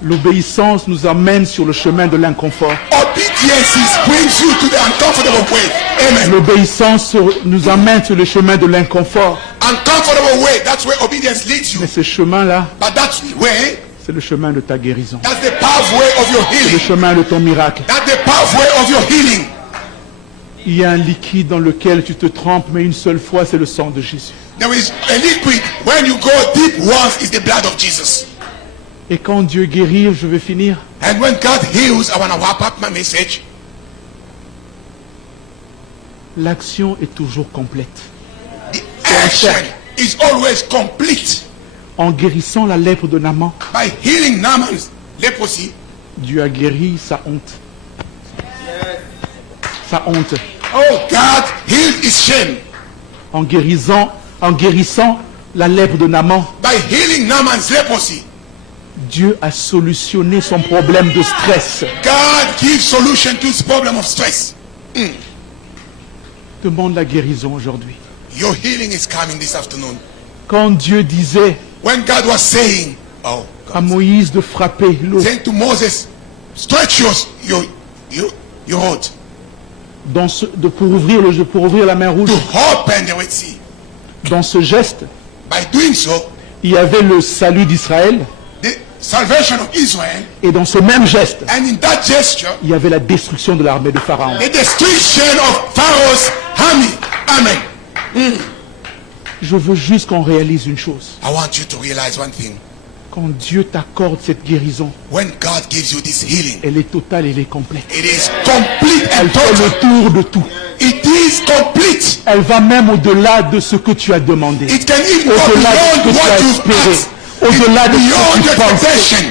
L'obéissance nous amène sur le chemin de l'inconfort. Obedience brings you to the uncomfortable way. Amen. L'obéissance nous amène sur le chemin de l'inconfort. Uncomfortable way. That's where obedience leads you. Mais ce chemin-là, But that way, c'est le chemin de ta guérison. that's the pathway of your Le healing. chemin de ton miracle. That's the pathway of your healing. Il y a un liquide dans lequel tu te trempes, mais une seule fois, c'est le sang de Jésus. There is a liquid. When you go deep once, is the blood of Jesus. Et quand Dieu guérit, je vais finir, And when God heals, I want to wrap up my message. l'action est toujours complète. The action is always complete. En guérissant la lèpre de Naaman, By healing Naaman's leprosy, Dieu a guéri sa honte. Sa honte. oh, God healed his shame. En guérissant la lèpre de Naaman, By healing Naaman's leprosy, Dieu a solutionné son problème de stress. God gives solution to his problem of stress. Demande la guérison aujourd'hui. Your healing is coming this afternoon. Quand Dieu disait When God was saying, oh, à God, Moïse de frapper l'eau saying to Moses, stretch your rod pour ouvrir la mer rouge, to open the Red Sea. dans ce geste, By doing so, il y avait le salut d'Israël, the salvation of Israel, et dans ce même geste, and in that gesture, il y avait la destruction de l'armée de Pharaon. the destruction of Pharaoh's army. Amen. Je veux juste qu'on réalise une chose. I want you to realize one thing. Quand Dieu t'accorde cette guérison, When God gives you this healing, elle est totale, elle est complète. it is complete and Elle fait le total. tour de tout. It is complete. Elle va même au-delà de ce que tu as demandé. It can even go Au-delà de ce beyond que tu as what you've espéré. asked. Au-delà de It's ce beyond que your tu pensais. expectation.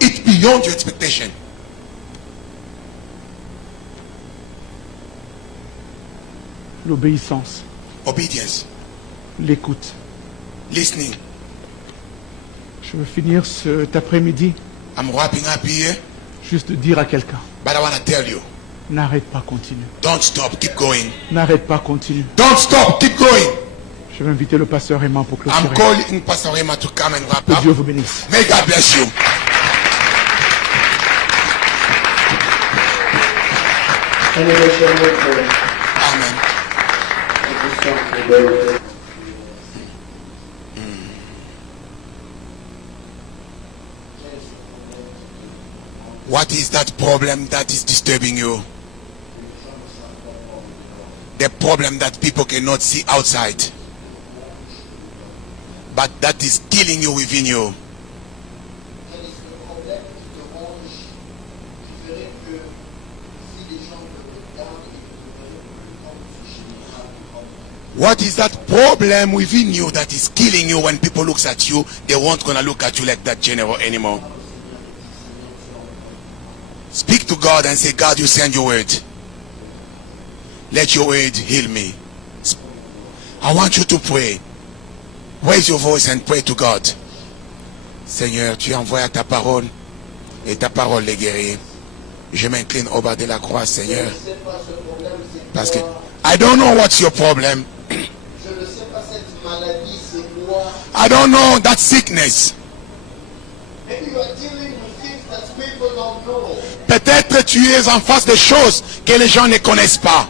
It's beyond your expectation. l'obéissance, obedience, l'écoute. listening. Je veux finir cet après-midi I'm wrapping up here, juste dire à quelqu'un, but I want to tell you, n'arrête pas, continue. don't stop, keep going. N'arrête pas, continue. Don't stop, keep going. Je vais inviter le pasteur Emma pour I'm clôturer. calling Pastor Rema to come and wrap Que up. Dieu vous bénisse. May God bless you. Amen. What is that problem that is disturbing you? The problem that people cannot see outside, but that is killing you within you. What is that problem within you that is killing you? When people look at you, they won't gonna look at you like that general anymore. Speak to God and say, God, you send your word. Let your word heal me. I want you to pray. Raise your voice and pray to God. Seigneur, tu envoies ta parole et ta parole les guérit. Je m'incline au bas de la croix, Seigneur. Parce que I don't know what's your problem. I don't know that sickness. Peut-être tu es en face des choses que les gens ne connaissent pas.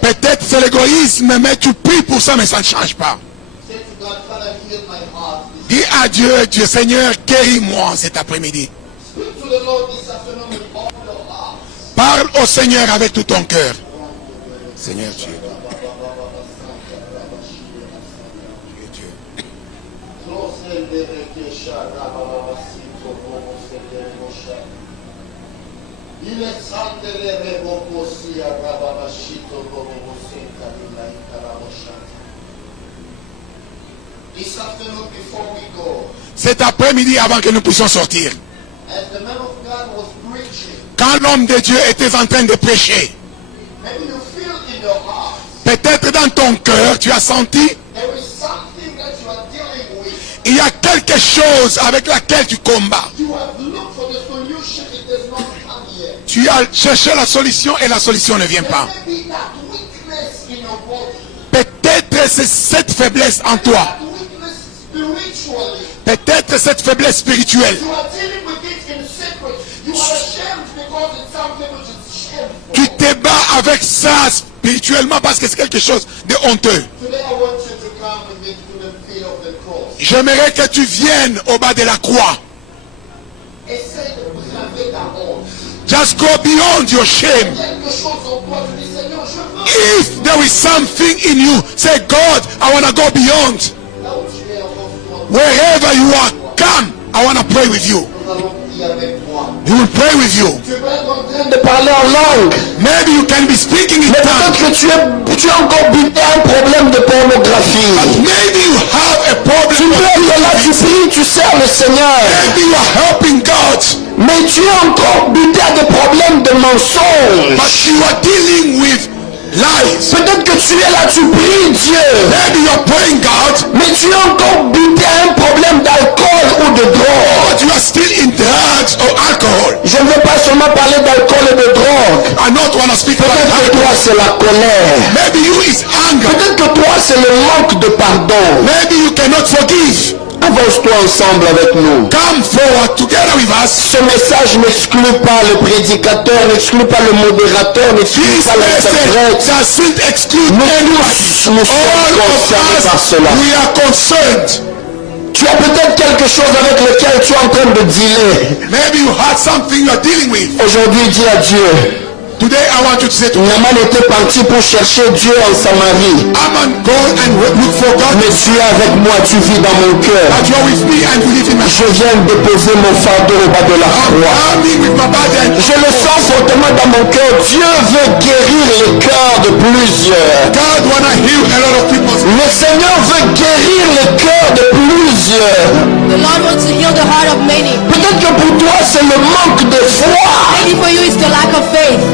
Peut-être c'est l'égoïsme, mais tu pries pour ça, mais ça ne change pas. Dis à Dieu, Dieu Seigneur, guéris-moi cet après-midi. Parle au Seigneur avec tout ton cœur. Seigneur, tu es Dieu. Cet après-midi, avant que nous puissions sortir, quand l'homme de Dieu était en train de prêcher, peut-être dans ton cœur, tu as senti il y a quelque chose avec laquelle tu combats. Tu as cherché la solution et la solution ne vient pas. Peut-être c'est cette faiblesse en toi. Peut-être cette faiblesse spirituelle. Tu te bats avec ça spirituellement parce que c'est quelque chose de honteux. J'aimerais que tu viennes au bas de la croix. Just go beyond your shame. If there is something in you, say, God, I want to go beyond. Wherever you are, come. I want to pray with you. He will pray with you. De parler en langue. Maybe you can be speaking in Mais tongues. peut-être que tu es encore buté à un problème de pornographie. Maybe you have a Tu problem. peux être là, tu pries, tu sers le Seigneur. Maybe you are helping God, Mais tu es encore buté à des problèmes de mensonges. but you are dealing with lies. Peut-être que tu es là, tu pries Dieu. Maybe you are praying God, Mais tu es encore buté à un problème d'alcool ou de drogue. but you are still in drugs or alcohol. Je ne veux pas seulement parler d'alcool et de drogue. I don't want to speak about Peut-être que alcohol. toi c'est la colère. Maybe you is anger. Peut-être que toi c'est le manque de pardon. Maybe you cannot forgive. Avance-toi ensemble avec nous. Come forward together with us. Ce message n'exclut pas le prédicateur, n'exclut pas le modérateur, n'exclut This pas l'interprète. message doesn't exclude Nous anybody. tous, nous sommes All concernés par of us, cela. we are concerned. Tu as peut-être quelque chose avec lequel tu es en train de dealer. Maybe you had something you are dealing with. Aujourd'hui, dis à Dieu. Today I want you to say to me, Naaman était parti pour chercher Dieu en Samarie. Aman, go and look for God. Mais tu es avec moi, tu vis dans mon cœur. But you are with me and you live in my Je viens déposer mon fardeau au bas de la croix. army with my body. Je le sens fortement dans mon cœur. Dieu veut guérir les cœurs de plusieurs. God wanna heal a lot of people. Le Seigneur veut guérir les cœurs de plusieurs. The Lord wants to heal the heart of many. Peut-être que pour toi, c'est le manque de foi. Maybe for you it's the lack of faith.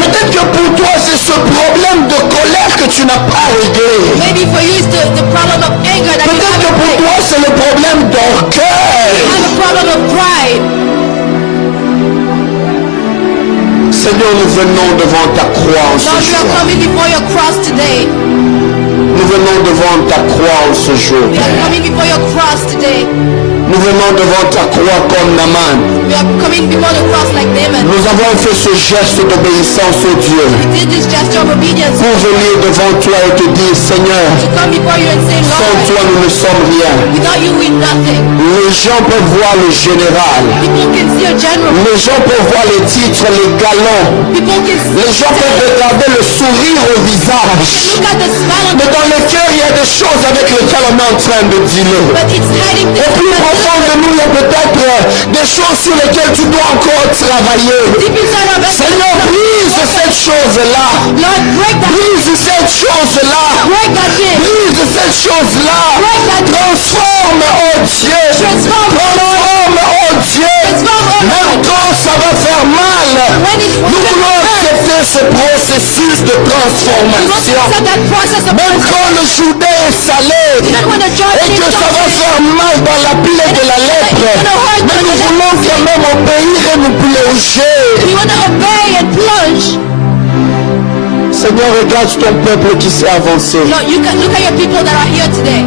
Peut-être que pour toi, c'est ce problème de colère que tu n'as pas réglé. Maybe for you it's the problem of anger that you Peut-être que haven't pour faced. toi, c'est le problème You d'orgueil. have a problem of pride. Seigneur, nous venons devant ta croix en ce Lord, we are jour. coming before your cross today. Nous venons devant ta croix en ce jour. We are coming before your cross today. Nous venons devant ta croix comme Naaman. We are coming before the cross like Naaman. Nous avons fait ce geste d'obéissance au Dieu We did this gesture of obedience pour venir devant toi et te dire, Seigneur, to come before you and say, sans Lord, toi nous ne sommes rien. without you we're nothing. Les gens peuvent voir le général. People can see a general. Les gens peuvent voir les titres, les galons. People can see. Les gens peuvent regarder le sourire au visage. Look at the smile on Mais the dans le cœur, il y a des choses avec lesquelles on est en train de dealer. but it's hiding Au this. plus profond de nous, il y a peut-être des choses sur lesquelles tu dois encore travailler. Deep inside of us. Seigneur, brise cette chose-là. Lord, break that. Brise cette chose-là. Break that thing. Brise cette chose-là. Transforme, oh Dieu. Transforme, oh Dieu. Même quand ça va faire mal, nous voulons accepter ce processus de We want to transformation. accept that process of Même quand le Jourdain est salé Even when the jar et is que ça va salty. faire mal dans la plaie de la lèpre, mais nous voulons quand même obéir et nous plonger. We want to obey and plunge. Seigneur, regarde ton peuple qui s'est avancé. Lord, you can look at your people that are here today.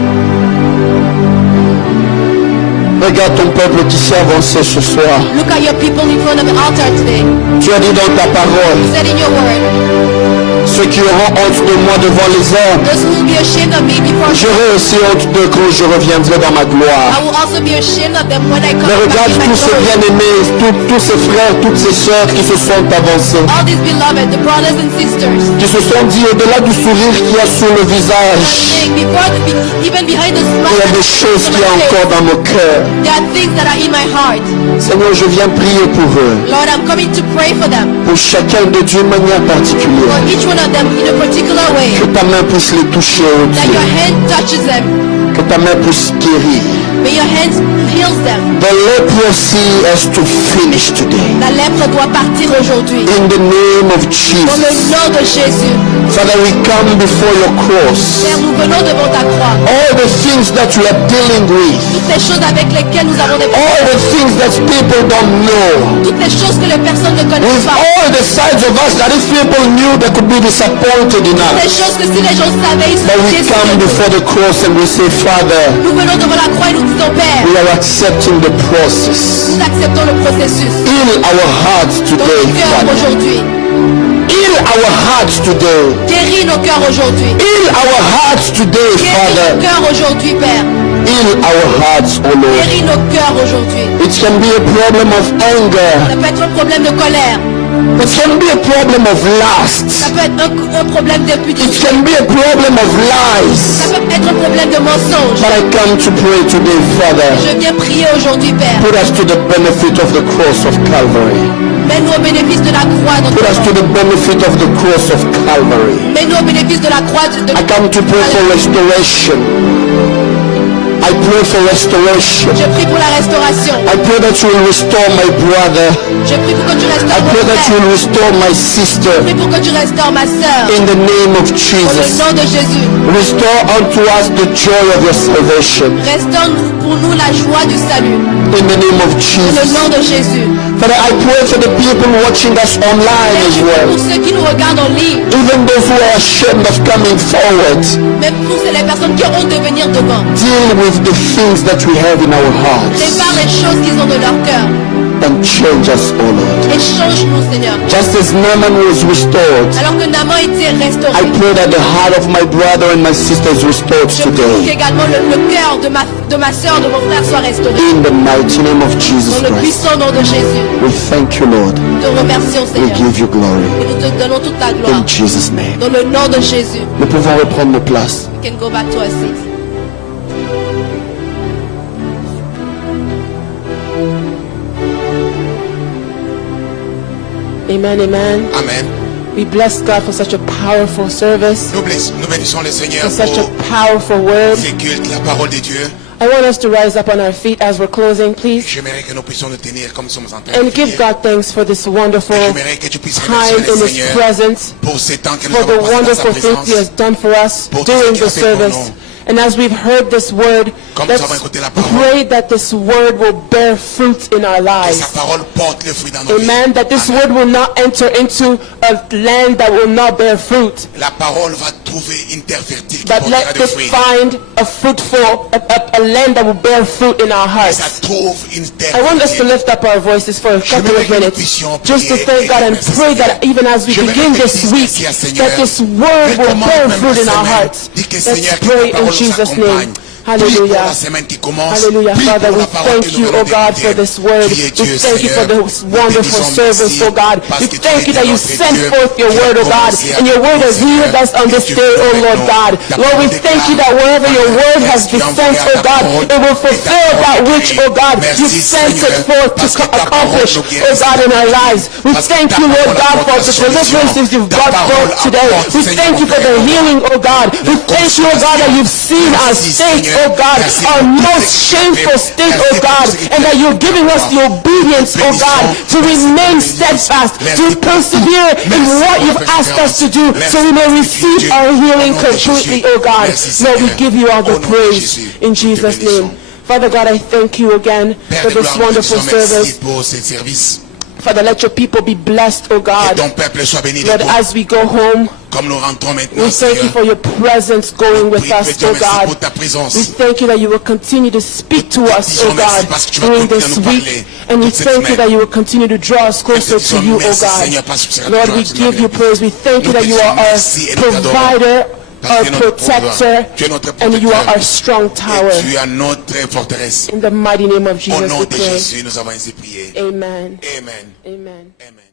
Regarde ton peuple qui s'est avancé ce soir. Look at your people in front of the altar today. Tu as dit dans ta parole, You said in your word, ceux qui auront honte de moi devant les hommes, those who will be ashamed of me before you, j'aurai aussi honte d'eux quand je reviendrai dans ma I gloire. will also be ashamed of them when I come Mais back regarde in my tous ces glory. bien-aimés, tous ces frères, toutes ces sœurs qui se sont avancés, All these beloved, the brothers and sisters, qui se sont dit au-delà du sourire qu'il y a sur le visage, saying even behind the il y a des smile, choses qu'il y a encore dans mon cœur. there are things that are in my heart. Seigneur, je viens prier pour eux, Lord, I'm coming to pray for them, pour chacun de d'une manière for particulière. each one of them in a particular way, Que ta main puisse les toucher, oh that Dieu. your hand touches them, Que ta main puisse guérir. may your hand heals them. The leprosy has to finish today. La lèpre doit partir aujourd'hui. In the name of Dans le Jesus. nom de Jésus. Father, we come before your cross. Père, nous venons devant ta croix. All the things that you are dealing with. Toutes les choses avec lesquelles nous avons des All the things that people don't know. toutes les choses que les personnes ne connaissent With pas. all the sides of us that if people knew, they could be disappointed in Les us. choses que si les gens savaient, ils But we seraient come déçus. before the cross and we say, Father, Nous venons devant la croix et nous disons, Père, we are accepting the process. nous acceptons le processus. Heal our hearts Dans today, nos cœurs Father. aujourd'hui. Heal our hearts today. Guéris nos cœurs aujourd'hui. Heal our hearts today, Guéris nos Father. cœurs aujourd'hui, Père. Heal our hearts, O Lord. Guéris nos cœurs aujourd'hui. It can be a problem of anger. Ça peut être un problème de colère. It can be a problem of lust. Ça peut être un problème It d'impudition. can be a problem of lies. Ça peut être un problème de mensonge. But I come to pray today, Father. Je viens prier aujourd'hui, Père. Put us to the benefit of the cross of Calvary. Mets-nous au bénéfice de la croix. Put us to the benefit of the cross of Calvary. Mets-nous au bénéfice de la croix. I come to pray for restoration. I pray for restoration. Je prie pour la restauration. I pray that you will restore my brother. Je prie pour que tu I restaures pray mon that you frère. will restore my sister. Je prie pour que tu restaures ma sœur. In the name of Au Jesus. nom de Jésus. Restore unto us the joy of your salvation. Restaure pour nous la joie du salut. In the name of Au Jesus. nom de Jésus. Father, I pray for the people watching us online Père, as je prie well. pour ceux qui nous regardent en ligne. Even those who are ashamed of coming forward. Même pour les personnes qui ont honte de venir devant. Deal with the things that we have in our hearts. Prépare les choses qu'ils ont de leur cœur. And change us, O Lord. Et change-nous, Seigneur. Just as Naaman was restored, Alors que Naaman était I restauré. pray that the heart of my brother and my sister is restored Je prie today. qu'également le cœur de ma sœur, de mon frère soit restauré. In the mighty name of Jesus Dans le Christ. puissant nom de Jésus. We thank you, Lord. Nous te remercions, We Seigneur. give you glory. Et nous te donnons toute ta gloire. In Jesus' name. Dans le nom de Jésus. Nous pouvons reprendre nos places. We can go back to our seats. Amen, amen. Amen. We bless God for such a powerful service, Nous bénissons le Seigneur for such a pour powerful word. ces cultes, la parole de Dieu. I want us to rise up on our feet as we're closing, please, J'aimerais que nous puissions nous tenir comme nous sommes en train de and give prier. God thanks for this wonderful J'aimerais que tu puisses time remercier in le His Seigneur presence, pour ces temps que nous for the avons passé dans sa wonderful things He présence. has done for us Pour tout ce during qu'il a the fait pour service. nous. And as we've heard this word, Comme nous let's avons écouté la parole, pray that this word will bear fruit in our que sa lives. parole porte le fruit dans nos vies. Amen. That this Amen. word will not enter into a land that will not bear fruit, La parole va trouver une terre fertile qui but portera let des it fruits. find a fruitful, a land that will bear fruit in our Et ça hearts. trouve une terre I want us to fertile. lift up our voices for a couple of minutes, just to thank God and pray that even as we begin this week, that this word will bear fruit in our hearts. Let's pray in Jesus' name. Hallelujah. Hallelujah, Father, we thank you, oh God, for this word. We thank you for this wonderful service, oh God. We thank you that you sent forth your word, oh God, and your word has healed us on this day, oh Lord God. Lord, we thank you that wherever your word has been sent, oh God, it will fulfill that which, oh God, you sent it forth to accomplish, oh God, in our lives. We thank you, Lord God, for the deliverances you've brought forth today. We thank you for the healing, oh God. We thank you, oh God, that you've seen our state, oh God, our most shameful state, oh God, and that you're giving us the obedience, oh God, to remain steadfast, to persevere in what you've asked us to do, so we may receive our healing completely, oh God. Lord, we give you all the praise in Jesus' name. Father God, I thank you again for this wonderful service. Pour ce service. Father, let your people be blessed, oh Que God. ton peuple soit béni de Lord, toi. as we go home, Comme nous rentrons maintenant, we thank you Seigneur. for your presence going with Prie, us, Dieu, oh merci God. pour ta présence. We thank you that you will continue to speak to us, oh disons merci God, parce que tu vas during continuer à this nous week. parler And we toute cette thank you semaine. that you will continue to draw us closer Et to nous you, oh merci, God. Seigneur, parce que tu seras Lord, toujours we avec give nous. you praise. We thank you Nous that you te are disons merci et nous our t'adorons. provider, Parce our que notre protector, tu es notre and you are protecteur. our strong tower. Et tu es notre forteresse. In the mighty name of Au Jesus, nom we de pray. Jésus, nous avons ainsi prié. Amen. Amen. Amen. Amen.